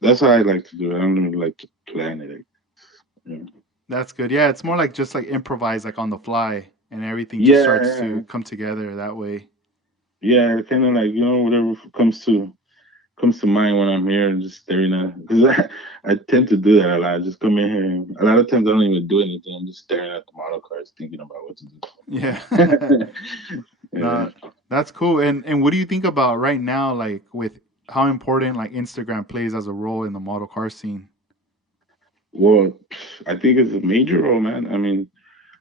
That's how I like to do it. I don't really like to plan it. You know. That's good. Yeah, it's more like just like improvise like on the fly and everything just Yeah, starts to yeah, come together that way. yeah. Kind of like whatever comes to mind when I'm here and just staring at because I tend to do that a lot. I just come in here and a lot of times I don't even do anything. I'm just staring at the model cars thinking about what to Yeah. do. Yeah. No, that's cool. And what do you think about right now, like with how important like Instagram plays as a role in the model car scene? Well, I think it's a major role, man. I mean,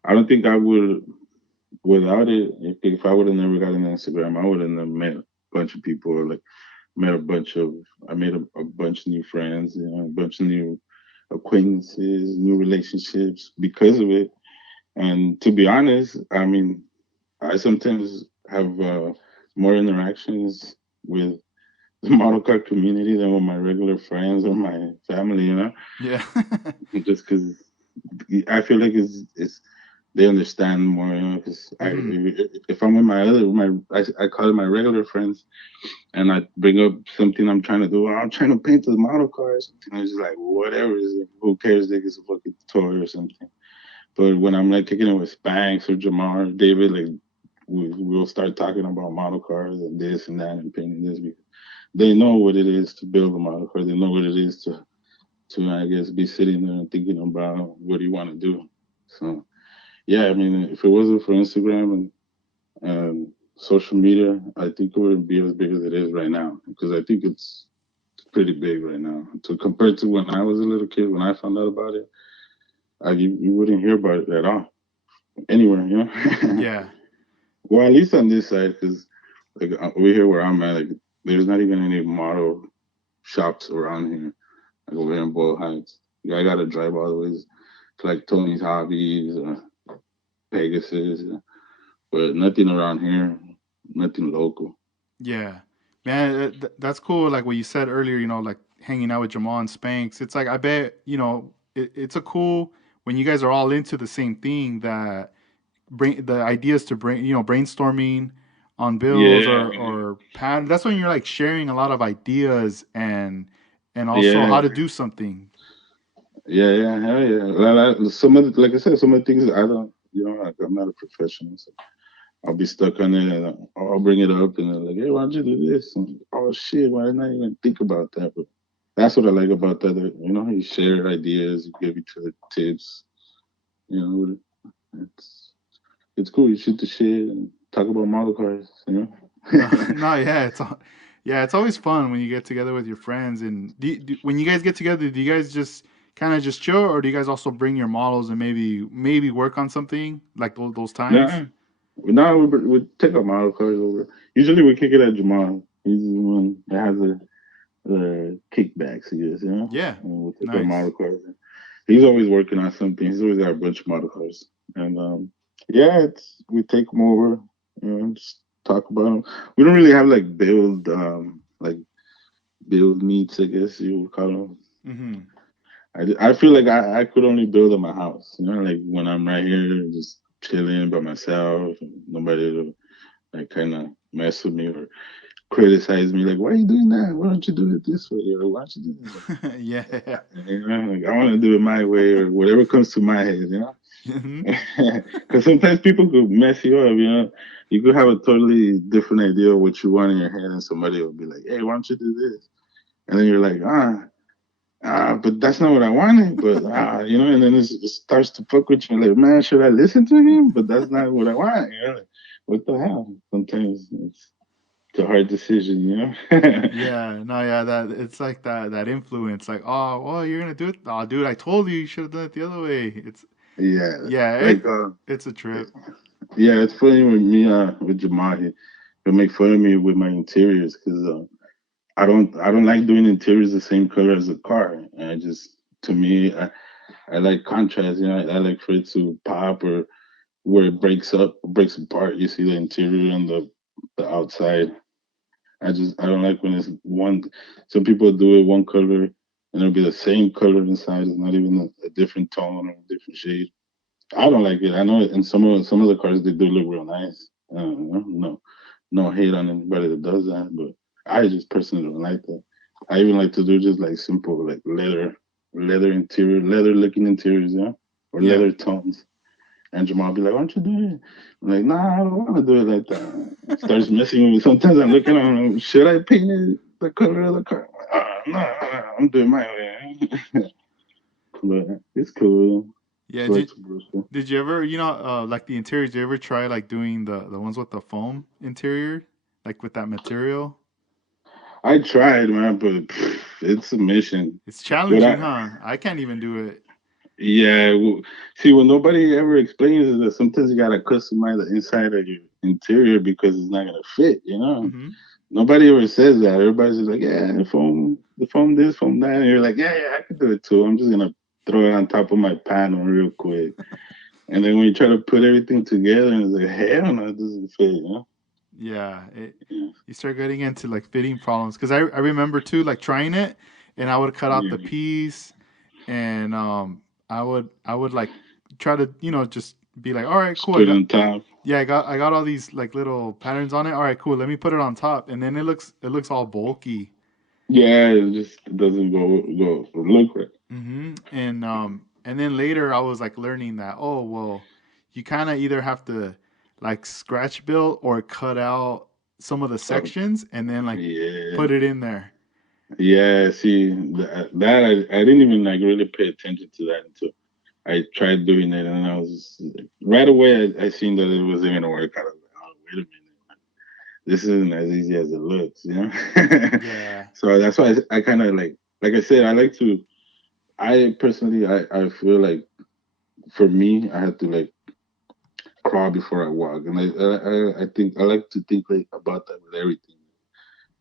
I don't think I would without it. If I would have never gotten Instagram, I would have never met a bunch of people. Or like met a bunch of, I made a bunch of new friends, a bunch of new acquaintances, new relationships because of it. And to be honest, I mean, I sometimes have more interactions with the model car community than with my regular friends or my family, Yeah. just because I feel like it's they understand more, because Hmm. if I'm with I call it my regular friends and I bring up something I'm trying to do, I'm trying to paint the model car or something. It's just like whatever, who cares? Like it's a fucking toy or something. But when I'm like kicking it with Spanx or Jamar or David, like we'll start talking about model cars and this and that and painting this. They know what it is to build a model car. They know what it is to I guess be sitting there and thinking about what do you want to do. So yeah, I mean, if it wasn't for Instagram and social media, I think it wouldn't be as big as it is right now because I think it's pretty big right now. So compared to when I was a little kid, when I found out about it, you wouldn't hear about it at all anywhere, Yeah. Well, at least on this side, because like over here where I'm at, like there's not even any model shops around here. Like over here in Boyle Heights, I gotta drive all the way to like Tony's Hobbies or Pegasus, but nothing around here, nothing local. Yeah. Man, that's cool. Like what you said earlier, like hanging out with Jamal and Spanx. It's like I bet, it's a cool when you guys are all into the same thing, that bring the ideas to brainstorming on bills Yeah, or pattern. That's when you're like sharing a lot of ideas and also yeah, how to do something. yeah, hell yeah. Some of like I said, some of the things I don't, like, I'm not a professional, so I'll be stuck on it, and I'll bring it up, and they're like, "Hey, why don't you do this?" And, oh shit, why didn't I even think about that? But that's what I like about that. You know, you share ideas, you give each other tips. You know, it's it's cool. You shoot the shit and talk about model cars. You No, know. no, yeah, it's always fun when you get together with your friends. And when you guys get together, do you guys just kind of just chill, or do you guys also bring your models and maybe work on something like those times? Nah, now we take our model cars over. Usually we kick it at Jamal. He's the one that has the kickbacks, I guess, you know. Yeah, And we'll take our model nice. cars. He's always working on something. He's always got a bunch of model cars, and yeah, it's we take them over, you know, just talk about them. We don't really have like build meets, I guess you would call them. Hmm. I feel like I could only build at my house, you know, like when I'm right here, just chilling by myself, nobody to like kind of mess with me or criticize me, like, why are you doing that? Why don't you do it this way? Or why don't you do it? Yeah. You know, like, I want to do it my way or whatever comes to my head, you know? Hmm. Because sometimes people could mess you up, you know? You could have a totally different idea of what you want in your head, and somebody will be like, hey, why don't you do this? And then you're like, but that's not what I wanted. But you know, and then it starts to fuck with you. Like, man, should I listen to him? But that's not what I want. You know, like, what the hell? Sometimes it's a hard decision. You know. Yeah, no, yeah, that it's like that influence, like, oh, well, you're gonna do it. Oh, dude, I told you you should have done it the other way. It's Yeah, yeah, like it's a trip. yeah, it's funny with me with Jamal. He'll make fun of me with my interiors because I don't like doing interiors the same color as the car. And I just to me I like contrast. You know, I like for it to pop or where it breaks apart. You see the interior and the outside. I don't like when it's one. Some people do it one color and it'll be the same color inside. It's not even a different tone or a different shade. I don't like it. I know in some of the cars they do look real nice. No, no hate on anybody that does that, but I just personally don't like that. I even like to do just like simple like leather interior, leather looking interiors, yeah, or Yeah. leather tones. And Jamal be like, "Why don't you do it?" I'm like, "Nah, I don't want to do it like that." It starts messing with me. Sometimes I'm looking at him, should I paint it the color of the car? No, I'm doing my way. But it's cool. Yeah, Flexible. So. did you ever, like the interiors, did you ever try like doing the ones with the foam interior, like with that material? I tried, man, but it's a mission. It's What challenging, I huh? I can't even do it. Yeah, see, when nobody ever explains it, that sometimes you gotta customize the inside of your interior because it's not gonna fit. You know, Hmm. nobody ever says that. Everybody's just like, yeah, the foam this, foam that, and you're like, yeah, I can do it too. I'm just gonna throw it on top of my panel real quick, and then when you try to put everything together, and it's like, hell no, it doesn't fit. You know? Yeah, Yeah, you start getting into like fitting problems because I remember too like trying it, and I would cut out the yeah. piece, and I would like try to just be like, all right, Just cool, I put it got on top. yeah, I got all these like little patterns on it. All right, cool, let me put it on top, and then it looks all bulky. Yeah, it just doesn't go look right. And then later I was like learning that, oh well, you kind of either have to like scratch build or cut out some of the Oh, sections and then like yeah. put it in there. Yeah, see that I didn't even like really pay attention to that until I tried doing it, and I was right away. I seen that it wasn't gonna work. I was like, oh, wait a minute, this isn't as easy as it looks, you know. Yeah. So that's why I kind of like I said, I like to. I personally, I feel like for me, I have to like crawl before I walk, and I think I like to think like about that with everything.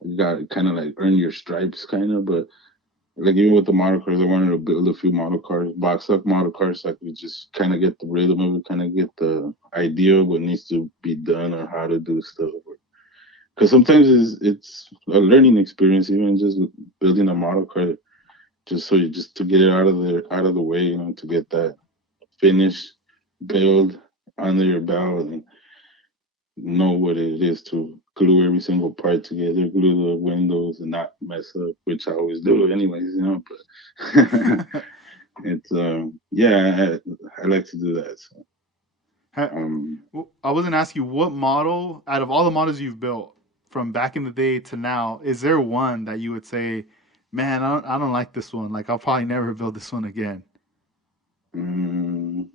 You got to kind of like earn your stripes, kind of, but like even with the model cars, I wanted to build a few model cars, box up model cars, so I could just kind of get the rhythm of it, kind of get the idea of what needs to be done or how to do stuff. Because sometimes it's a learning experience, even just with building a model car, just so you just to get it out of the way, you know, to get that finished build under your belt and know what it is to glue every single part together, glue the windows and not mess up, which I always do anyways, you know. But it's yeah, I like to do that. So. Ha- Um, I was gonna ask you what model out of all the models you've built from back in the day to now, is there one that you would say, man, I don't like this one. Like I'll probably never build this one again. mm,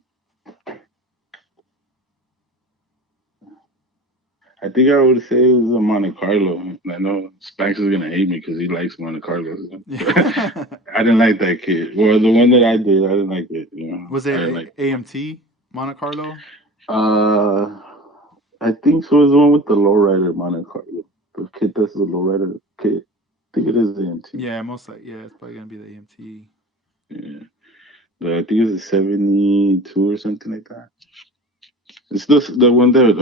I think I would say it was a Monte Carlo. I know Spanx is gonna hate me because he likes Monte Carlos, but Yeah. I didn't like that kid. Well, the one that I did, I didn't like it. Was I didn't it like. AMT Monte Carlo? Uh, I think so. It's the one with the lowrider Monte Carlo. The kid that's the lowrider kid. I think it is the MT. Yeah, most like yeah, it's probably gonna be the AMT. Yeah, I think it's a 72 or something like that. It's the one that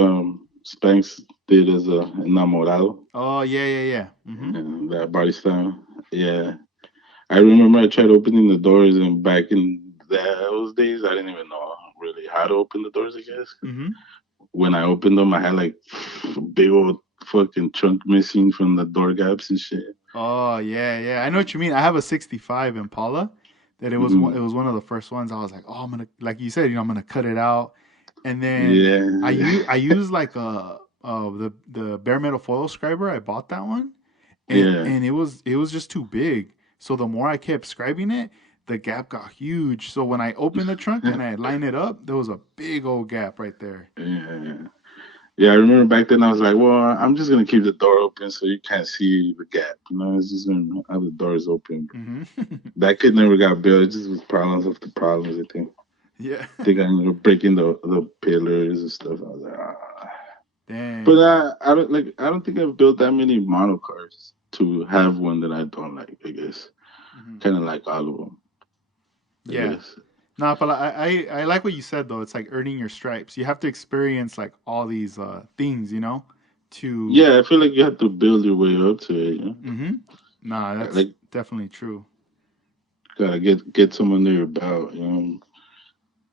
Spanx did as a enamorado. Oh yeah, yeah, yeah. Mm-hmm. And that body style. Yeah. I remember I tried opening the doors, and back in those days, I didn't even know really how to open the doors, I guess. Mm-hmm. When I opened them, I had like a big old fucking chunk missing from the door gaps and shit. Oh yeah, yeah. I know what you mean. I have a '65 Impala. That it Hmm. was one of the first ones. I was like, oh, I'm gonna like you said, I'm gonna cut it out, and then Yeah. I use like the bare metal foil scriber. I bought that one, Yeah. and it was just too big. So the more I kept scribing it, the gap got huge. So when I opened the trunk and I lined it up, there was a big old gap right there. Yeah. Yeah, I remember back then I was like, well, I'm just gonna keep the door open so you can't see the gap. It's just gonna have the doors open. Hmm. That kid never got built. It just was problems after problems, I think. Yeah. Think I ended up breaking the pillars and stuff. I was like, ah. But Dang. I don't think I've built that many model cars to have one that I don't like. I guess Hmm. kind of like all of them. I Yeah. guess. No, but I like what you said though. It's like earning your stripes. You have to experience like all these things, to. Yeah, I feel like you have to build your way up to it. Hmm. Nah, that's Like definitely true. gotta get some under your belt.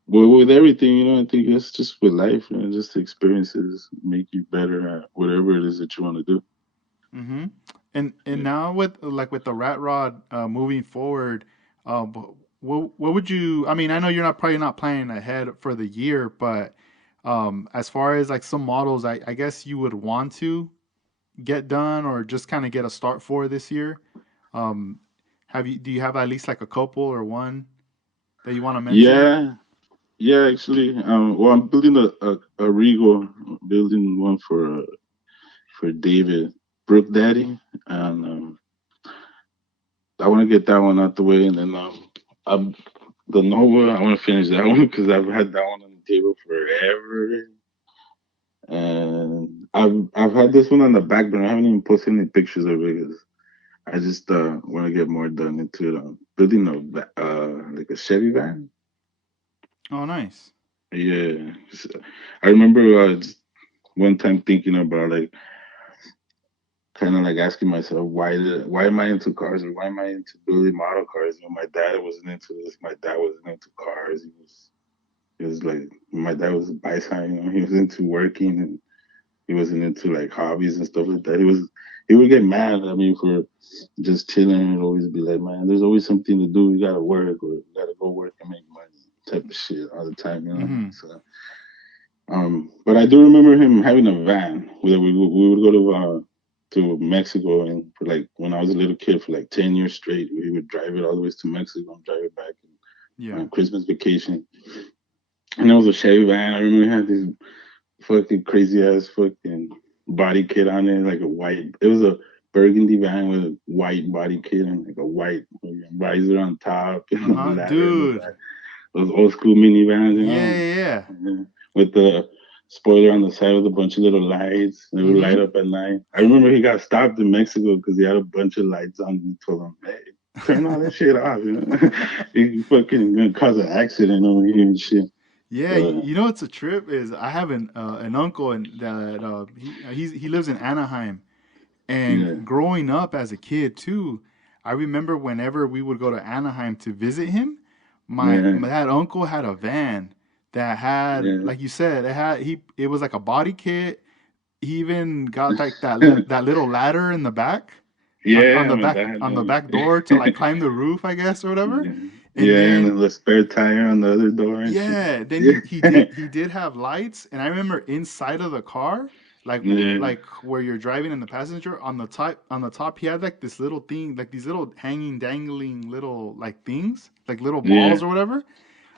Well, with everything, I think it's just with life, just the experiences make you better at whatever it is that you want to do. Hmm. And Yeah. now with like with the rat rod moving forward, what would you? I mean, I know you're not probably not planning ahead for the year, but as far as like some models, I guess you would want to get done or just kind of get a start for this year. Um, do you have at least like a couple or one that you want to mention? Yeah, yeah. Actually, well, I'm building a Regal, building one for David Brook Daddy, and I want to get that one out the way, and then I'm the Nova. I want to finish that one because I've had that one on the table forever, and I've had this one on the back burner. I haven't even posted any pictures of it because I just want to get more done into it. Building like a Chevy van. Oh, nice. Yeah, I remember just one time thinking about like kind of like asking myself why am I into cars or why am I into building model cars? My dad wasn't into this. My dad wasn't into cars. He was like my dad was a bicep. He was into working and he wasn't into like hobbies and stuff like that. He would get mad at me for just chilling and always be like, man, there's always something to do. You gotta work or you gotta go work and make money type of shit all the time. Hmm. So but I do remember him having a van where we would go to Mexico, and for like when I was a little kid for like 10 years straight, we would drive it all the way to Mexico and drive it back Yeah. on Christmas vacation. And it was a Chevy van. I remember it had this fucking crazy ass fucking body kit on it, like a white. It was a burgundy van with a white body kit and like a white visor on top Uh and a huh. ladder in the Dude. back. Those old school minivans, Yeah, yeah, yeah. with the spoiler on the side with a bunch of little lights. They would light Mm-hmm. up at night. I remember he got stopped in Mexico because he had a bunch of lights on. He told him, "Hey, turn all that shit off." He fucking gonna cause an accident over here and shit. Yeah, But you know what's a trip is I have an uncle and that he lives in Anaheim, yeah, and growing up as a kid too, I remember whenever we would go to Anaheim to visit him, yeah, that uncle had a van that had, yeah, like you said, it was like a body kit. He even got like that little ladder in the back yeah. My dad had on the one. back door to like climb the roof, I guess, or whatever. Yeah, And Yeah, and then then the spare tire on the other door and shit. yeah, then Yeah. he did have lights, and I remember inside of the car, Yeah. like where you're driving in the passenger on the top he had like this little thing, like these little hanging dangling little like things, like little Yeah. balls or whatever.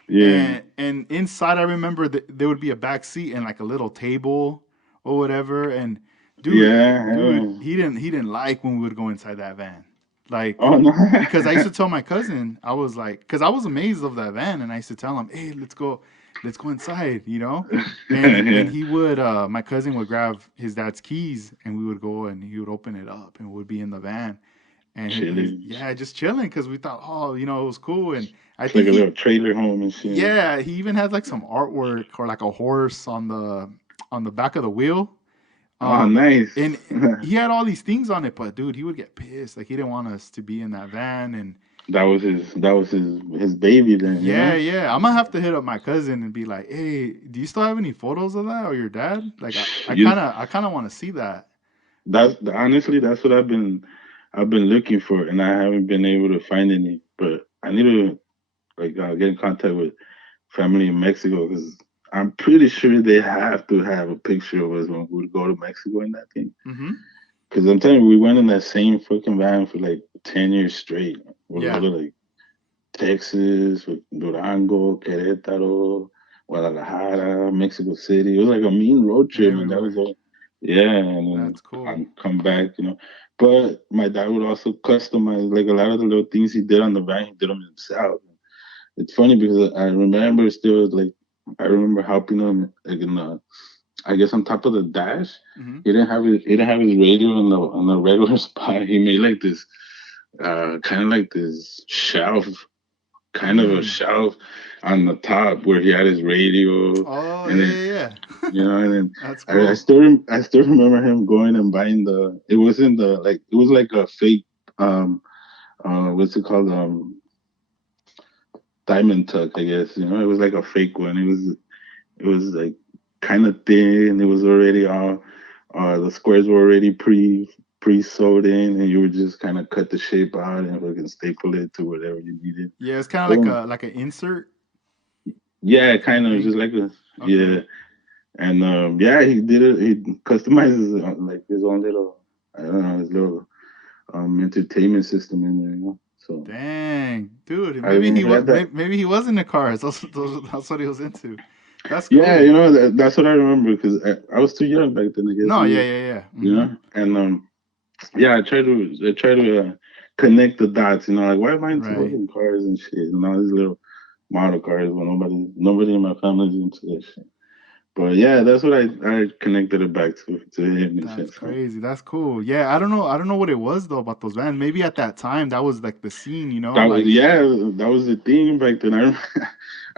Yeah. And inside I remember that there would be a back seat and like a little table or whatever. And dude, Yeah. he didn't like when we would go inside that van, like, Oh no. because I used to tell my cousin, I was like, because I was amazed of that van, and I used to tell him, hey, let's go inside, and Yeah. he would my cousin would grab his dad's keys, and we would go and he would open it up and would be in the van, and he's Chilling. yeah, just chilling, because we thought, oh, it was cool. And I It's think like a he little trailer home and shit. yeah, he even had like some artwork or like a horse on the back of the wheel. Oh, um nice. and he had all these things on it, but dude, he would get pissed, like he didn't want us to be in that van. And That was his baby then, you yeah, know? yeah, I'm gonna have to hit up my cousin and be like, hey, do you still have any photos of that, or your dad? Like I You kind of I kind of want to see that. that's honestly that's what I've been looking for and I haven't been able to find any. But I need to like get in contact with family in Mexico because I'm pretty sure they have to have a picture of us when we go to Mexico in that thing. Mm-hmm. Because I'm telling you, we went in that same fucking van for like 10 years straight. We'll go Yeah, to like Texas, with Durango, Querétaro, Guadalajara, Mexico City. It was like a mean road trip, and that was everywhere. all. Yeah, and then That's cool. I come back. But my dad would also customize like a lot of the little things he did on the van. He did them himself. It's funny because I remember still like I remember helping him like in the I guess on top of the dash. Mm-hmm. He didn't have his radio on the regular spot. He made like this kind of like this shelf, kind of a Mm. shelf on the top where he had his radio, Oh, and yeah, then yeah, and then that's I cool. still remember him going and buying it wasn't it was like a fake um what's it called diamond tuck, I guess. It was like a fake one. It was like kind of thin. It was already all the squares were already pre sewed in, and you would just kind of cut the shape out and fucking staple it to whatever you needed. Yeah, it's kind of like Boom. a like an insert Yeah, kind of kind of thing. just like a Okay. yeah. And yeah, he did it. He customizes like his own little, I don't know, his little entertainment system in there. So Dang, dude. I Maybe he remember was. that. Maybe he was into cars. That's what he was into. That's Yeah, cool. that's what I remember because I was too young back then. I guess No, yeah, yeah, yeah. Mm-hmm. and yeah, I try to connect the dots. Like why am I into Right. fucking cars and shit and all these little model cars when nobody in my family's into that shit. But yeah, that's what I connected it back to him and That's shit. So crazy. That's cool. Yeah, I don't know. I don't know what it was though about those vans. Maybe at that time that was like the scene. that was Like yeah, that was the thing back then. I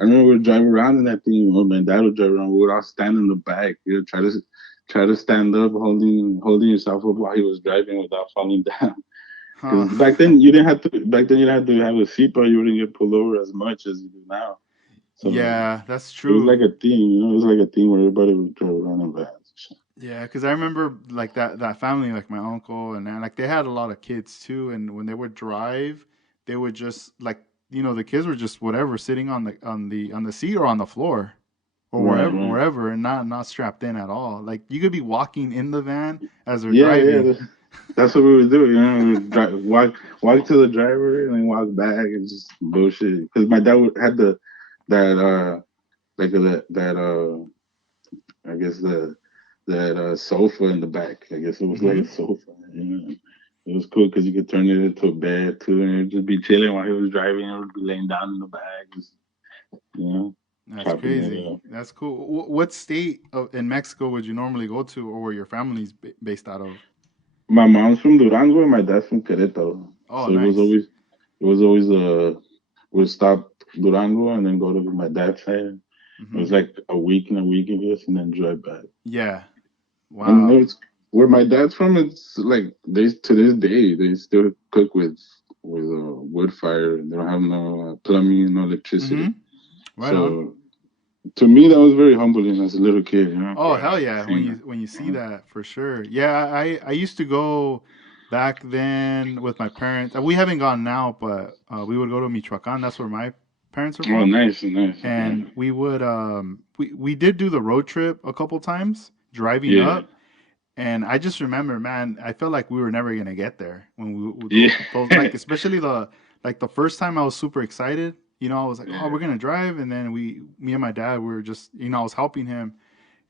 remember we would drive around in that thing. My dad would drive around. We would all stand in the back. Try to stand up, holding yourself up while he was driving without falling down. huh? Because back then you didn't have to have a seatbelt. You wouldn't get pulled over as much as you do now. So Yeah, that's it was true. like a thing. It was like a thing where everybody would drive around in vans. Yeah, because I remember like that family, like my uncle and like they had a lot of kids too, and when they would drive, they would just like the kids were just whatever sitting on the seat or on the floor or Right, right. wherever, and not strapped in at all. Like you could be walking in the van as they're Yeah, yeah. driving. That's what we would do. We would walk to the driver and then walk back and just bullshit. Because my dad had that like that I guess that sofa in the back. I guess it was like a Hmm. sofa. It was cool because you could turn it into a bed too, and it'd just be chilling while he was driving. I would be laying down in the back, just you know, That's chopping it crazy. up. That's cool. What state in Mexico would you normally go to, or where your family's based out of? My mom's from Durango and my dad's from Querétaro, Oh, so it was nice. always it was always we'd stop Durango and then go to my dad's side. It Hmm. was like a week and a week, I guess, and then drive back. Yeah. And Wow. it's where my dad's from. It's like they to this day they still cook with wood fire. They don't have no plumbing, no Hmm. electricity. Right on. So to me, that was very humbling as a little kid, Oh growing hell up and yeah! When seeing you that. when you You see know? that, for sure. Yeah, I used to go. back then with my parents. We haven't gone now, but we would go to Michoacan. That's where my parents are Oh, from, nice, nice. Okay. and we would we did do the road trip a couple times driving Yeah, up. And I just remember, man, I felt like we were never gonna get there when yeah, those like especially the first time I was super excited. You know, I was like, oh, yeah. we're gonna drive, and then me and my dad, we were just, I was helping him,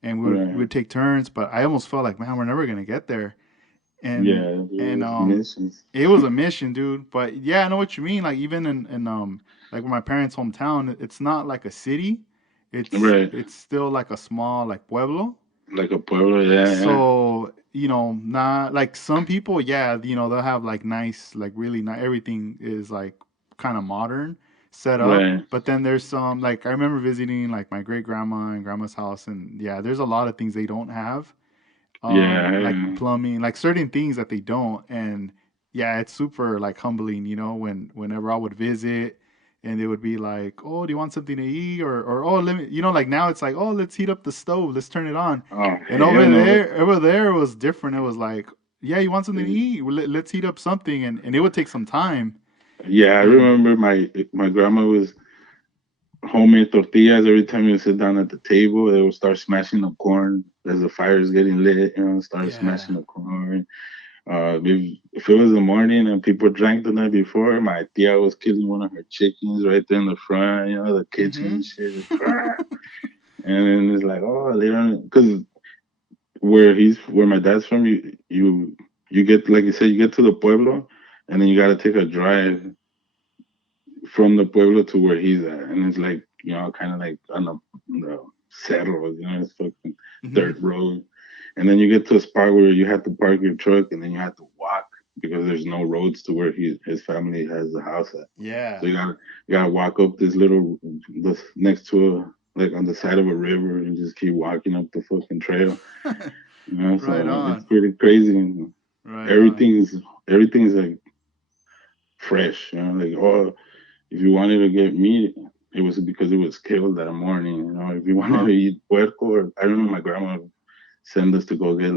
and we Right. would take turns, but I almost felt like, man, we're never gonna get there, and Yeah, and those missions. it was a mission, dude. But yeah, I know what you mean. Like even in like where my parents' hometown, it's not like a city, Right. it's still like a small like pueblo. Like a pueblo. Yeah, yeah. So, not like some people, yeah, they'll have like nice, like really nice, everything is like kind of modern set up. Right. But then there's some, like, I remember visiting like my great grandma and grandma's house, and yeah, there's a lot of things they don't have, Yeah, like yeah. plumbing, like certain things that they don't. And yeah, it's super like humbling, whenever I would visit and they would be like, "Oh, do you want something to eat?" or "Oh, let me," like now it's like, "Oh, let's heat up the stove, let's turn it on." Oh, And hell no. over there it was different. It was like, "Yeah, you want something to eat? Well, let's heat up something." And it would take some time. Yeah, I And remember my grandma was homemade tortillas every time you sit down at the table. They would start smashing the corn as the fire is getting lit. Start yeah. smashing the corn. If it was the morning and people drank the night before, my tia was killing one of her chickens right there in the front. The kitchen and Mhm. shit. And then it's like, oh, later, because where my dad's from, you get, like you said, you get to the pueblo, and then you got to take a drive from the pueblo to where he's at, and it's like, kind of like on the settle, it's fucking Mhm. dirt road, and then you get to a spot where you have to park your truck, and then you have to walk because there's no roads to where his family has the house at. So Yeah. you gotta walk up this next to like on the side of a river, and just keep walking up the fucking trail. Right So it's on. pretty crazy. Right on. Everything's everything's like fresh. Like, oh, if you wanted to get meat, it was because it was killed that morning. If you wanted Uh-huh. to eat puerco, I remember my grandma send us to go get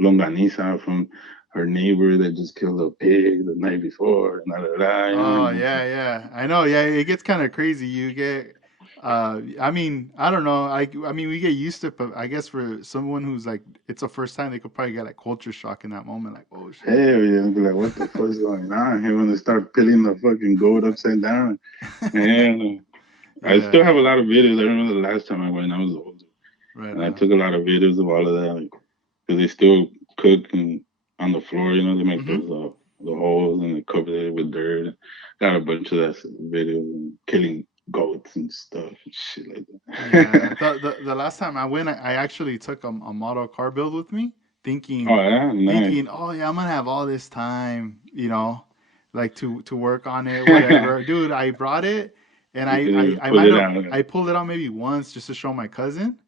longaniza from her neighbor that just killed a pig the night before, and da, da, da, Oh yeah, yeah. I know. Yeah, it gets kind of crazy. You get, I mean, I don't know. I mean, we get used to it, but I guess for someone who's like, it's the first time, they could probably get like culture shock in that moment. Like, oh shit. Hell yeah, and be like, what the fuck's going on here? When they start peeling the fucking goat upside down. And I still Yeah. have a lot of videos. I remember the last time I went, I was older, Right and I on. took a lot of videos of all of that, because they still cook and on the floor. They make Hmm. those the holes and they cover it with dirt. Got a bunch of that videos and killing goats and stuff and shit like Yeah. that. The last time I went, I actually took a model car build with me, Oh thinking, yeah, nice. oh yeah, I'm gonna have all this time, like to work on it, whatever. Dude, I brought it, and You could even I pull might it have out. I pulled it out maybe once just to show my cousin,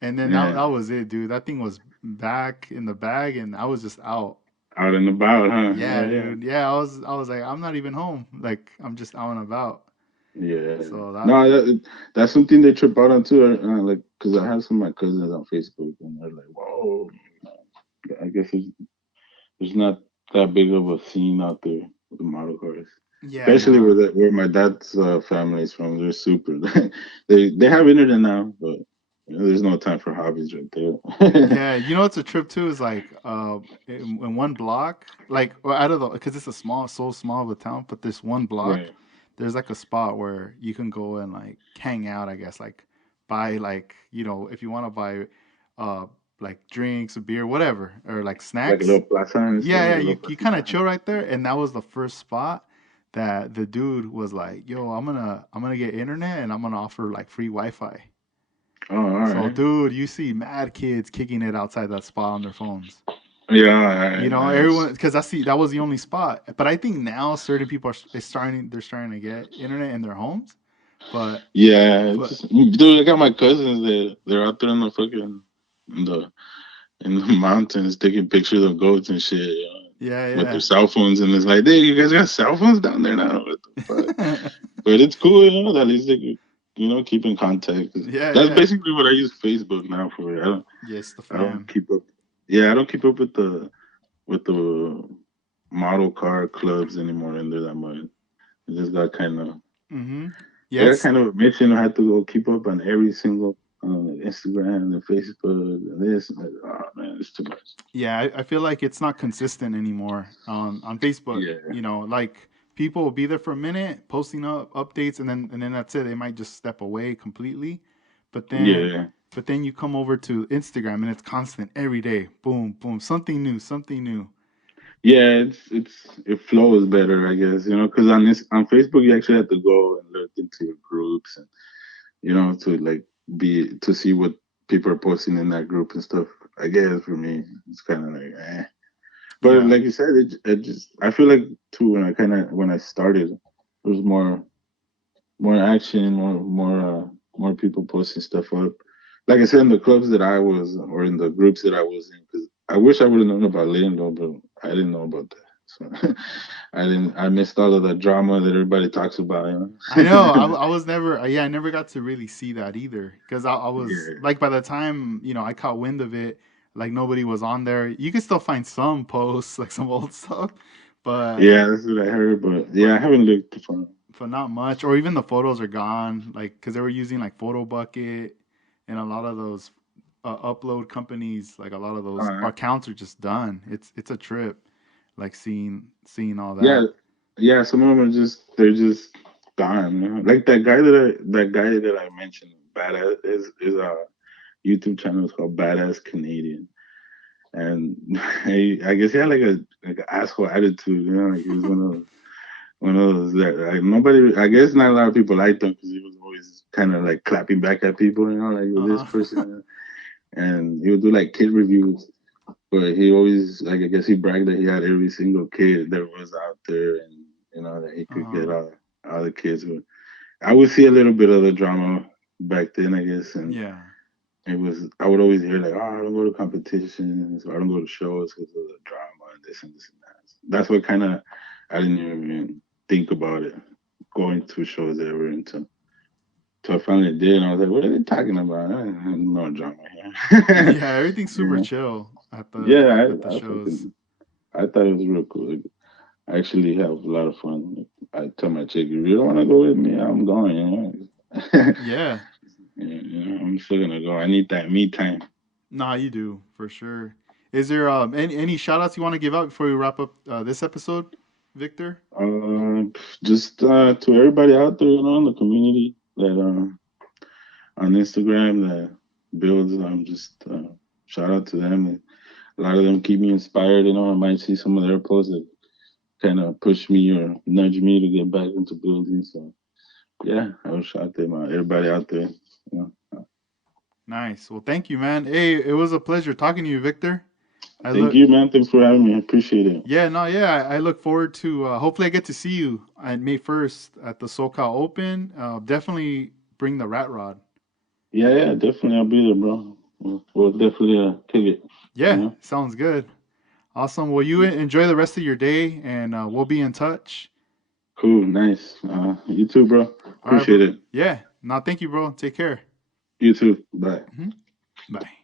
and then that Yeah, was it, dude. That thing was back in the bag, and I was just out. out and about, huh? Yeah, Yeah, yeah. dude. Yeah, I was like, I'm not even home. Like I'm just out and about. Yeah. So that. No, that's something they trip out on too. Like, cause I have some of my cousins on Facebook, and they're like, "Whoa, I guess there's not that big of a scene out there with the model cars, Yeah, especially nah. where my dad's family is from. They're super. They have internet now, but there's no time for hobbies right there. Yeah, what's a trip too is like in one block, like or out of the because it's a so small of a town, but this one block, Right. there's like a spot where you can go and like hang out, I guess, like buy like if you want to buy uh like drinks, beer, whatever, or like Like a snacks. little plaza and stuff, Yeah, yeah, like a little you kind of placita. chill right there, and that was the first spot that the dude was like, "Yo, I'm gonna get internet and I'm gonna offer like free Wi-Fi." Oh, all So, right. dude, you see mad kids kicking it outside that spot on their phones. Yeah, all right, Everyone, nice. because that was the only spot. But I think now certain people they're starting to get internet in their homes. But, Yeah, it's but just, dude, I got my cousins. They're out there in the fucking in the in the mountains taking pictures of goats and shit, yeah, with their yeah, cell phones, and it's like, hey, you guys got cell phones down there now? What the fuck? But it's cool, at least they could, keep in contact. 'Cause yeah, that's yeah. basically what I use Facebook now for. Yes, the I don't fam. keep up. Yeah, I don't keep up with the model car clubs anymore in there that much. It just got kind of Mm-hmm. Yeah, they got it's kind of a mission. I had to go keep up on every single Instagram and Facebook and this. And that. Oh man, it's too much. yeah. I feel like it's not consistent anymore on Facebook. Yeah, Like people will be there for a minute, posting up updates, and then that's it. They might just step away completely, but then yeah, but then you come over to Instagram and it's constant every day. Boom, boom, something new, something new. yeah. It flows better, I guess. Because on Facebook you actually have to go and look into your groups and to like be to see what people are posting in that group and stuff. I guess for me, it's kind of like, eh. But Yeah, like you said, it just I feel like too when I started, there was more action, more people posting stuff up. Like I said, in the clubs that I was, or in the groups that I was in, because I wish I would have known about Lindo, but I didn't know about that. So I didn't. I missed all of the drama that everybody talks about. I know. I was never, yeah, I never got to really see that either. Because I was Yeah, like, by the time, I caught wind of it, like nobody was on there. You can still find some posts, like some old stuff, but, yeah, that's what I heard. But yeah, but, I haven't looked for. but not much. Or even the photos are gone, like, because they were using like Photo Bucket and a lot of those upload companies, like a lot of those Uh, accounts are just done. It's a trip, like seeing all yeah, that. yeah. Some of them are they're just gone. Like that guy that I mentioned, badass is a YouTube channel. It's called Badass Canadian, and I guess he had like an asshole attitude. Like he was one of those that like nobody. I guess not a lot of people liked him because he was always kind of like clapping back at people. Like this Uh huh. person, and he would do like kid reviews. But he always, like, I guess he bragged that he had every single kid that was out there, and that he could get Uh all the kids. But I would see a little bit of the drama back then, I guess, and yeah. I would always hear like, oh, I don't go to competitions, or I don't go to shows because of the drama and this and this and that. That's what kind of I didn't even think about it going to shows ever until I finally did, and I was like, what are they talking about? No drama here. Yeah, everything's super Yeah, chill at the yeah, at the I shows. fucking I thought it was real cool. I actually have a lot of fun. I tell my chick, if you don't want to go with me, I'm going. Yeah. I'm still gonna go. I need that me time. Nah, you do for sure. Is there any shout outs you want to give out before we wrap up this episode, Victor? Just to everybody out there, in the community that on Instagram that builds. Just shout out to them. A lot of them keep me inspired. I might see some of their posts that kind of push me or nudge me to get back into building. So yeah, I was shout them out. Everybody out there. You know. Nice. Well, thank you, man. Hey, it was a pleasure talking to you, Victor. I Thank look, you, man. Thanks for having me. I appreciate it. yeah, no, yeah. I look forward to hopefully I get to see you on May 1st at the SoCal Open. Definitely bring the rat rod. Yeah, yeah, definitely. I'll be there, bro. We'll definitely kick it. You Yeah, know. sounds good. Awesome. Well, you enjoy the rest of your day, and we'll be in touch. Cool, nice. You too, bro. All right, bro. Appreciate it. Yeah. No, thank you, bro. Take care. You too. Bye. Hmm. Bye.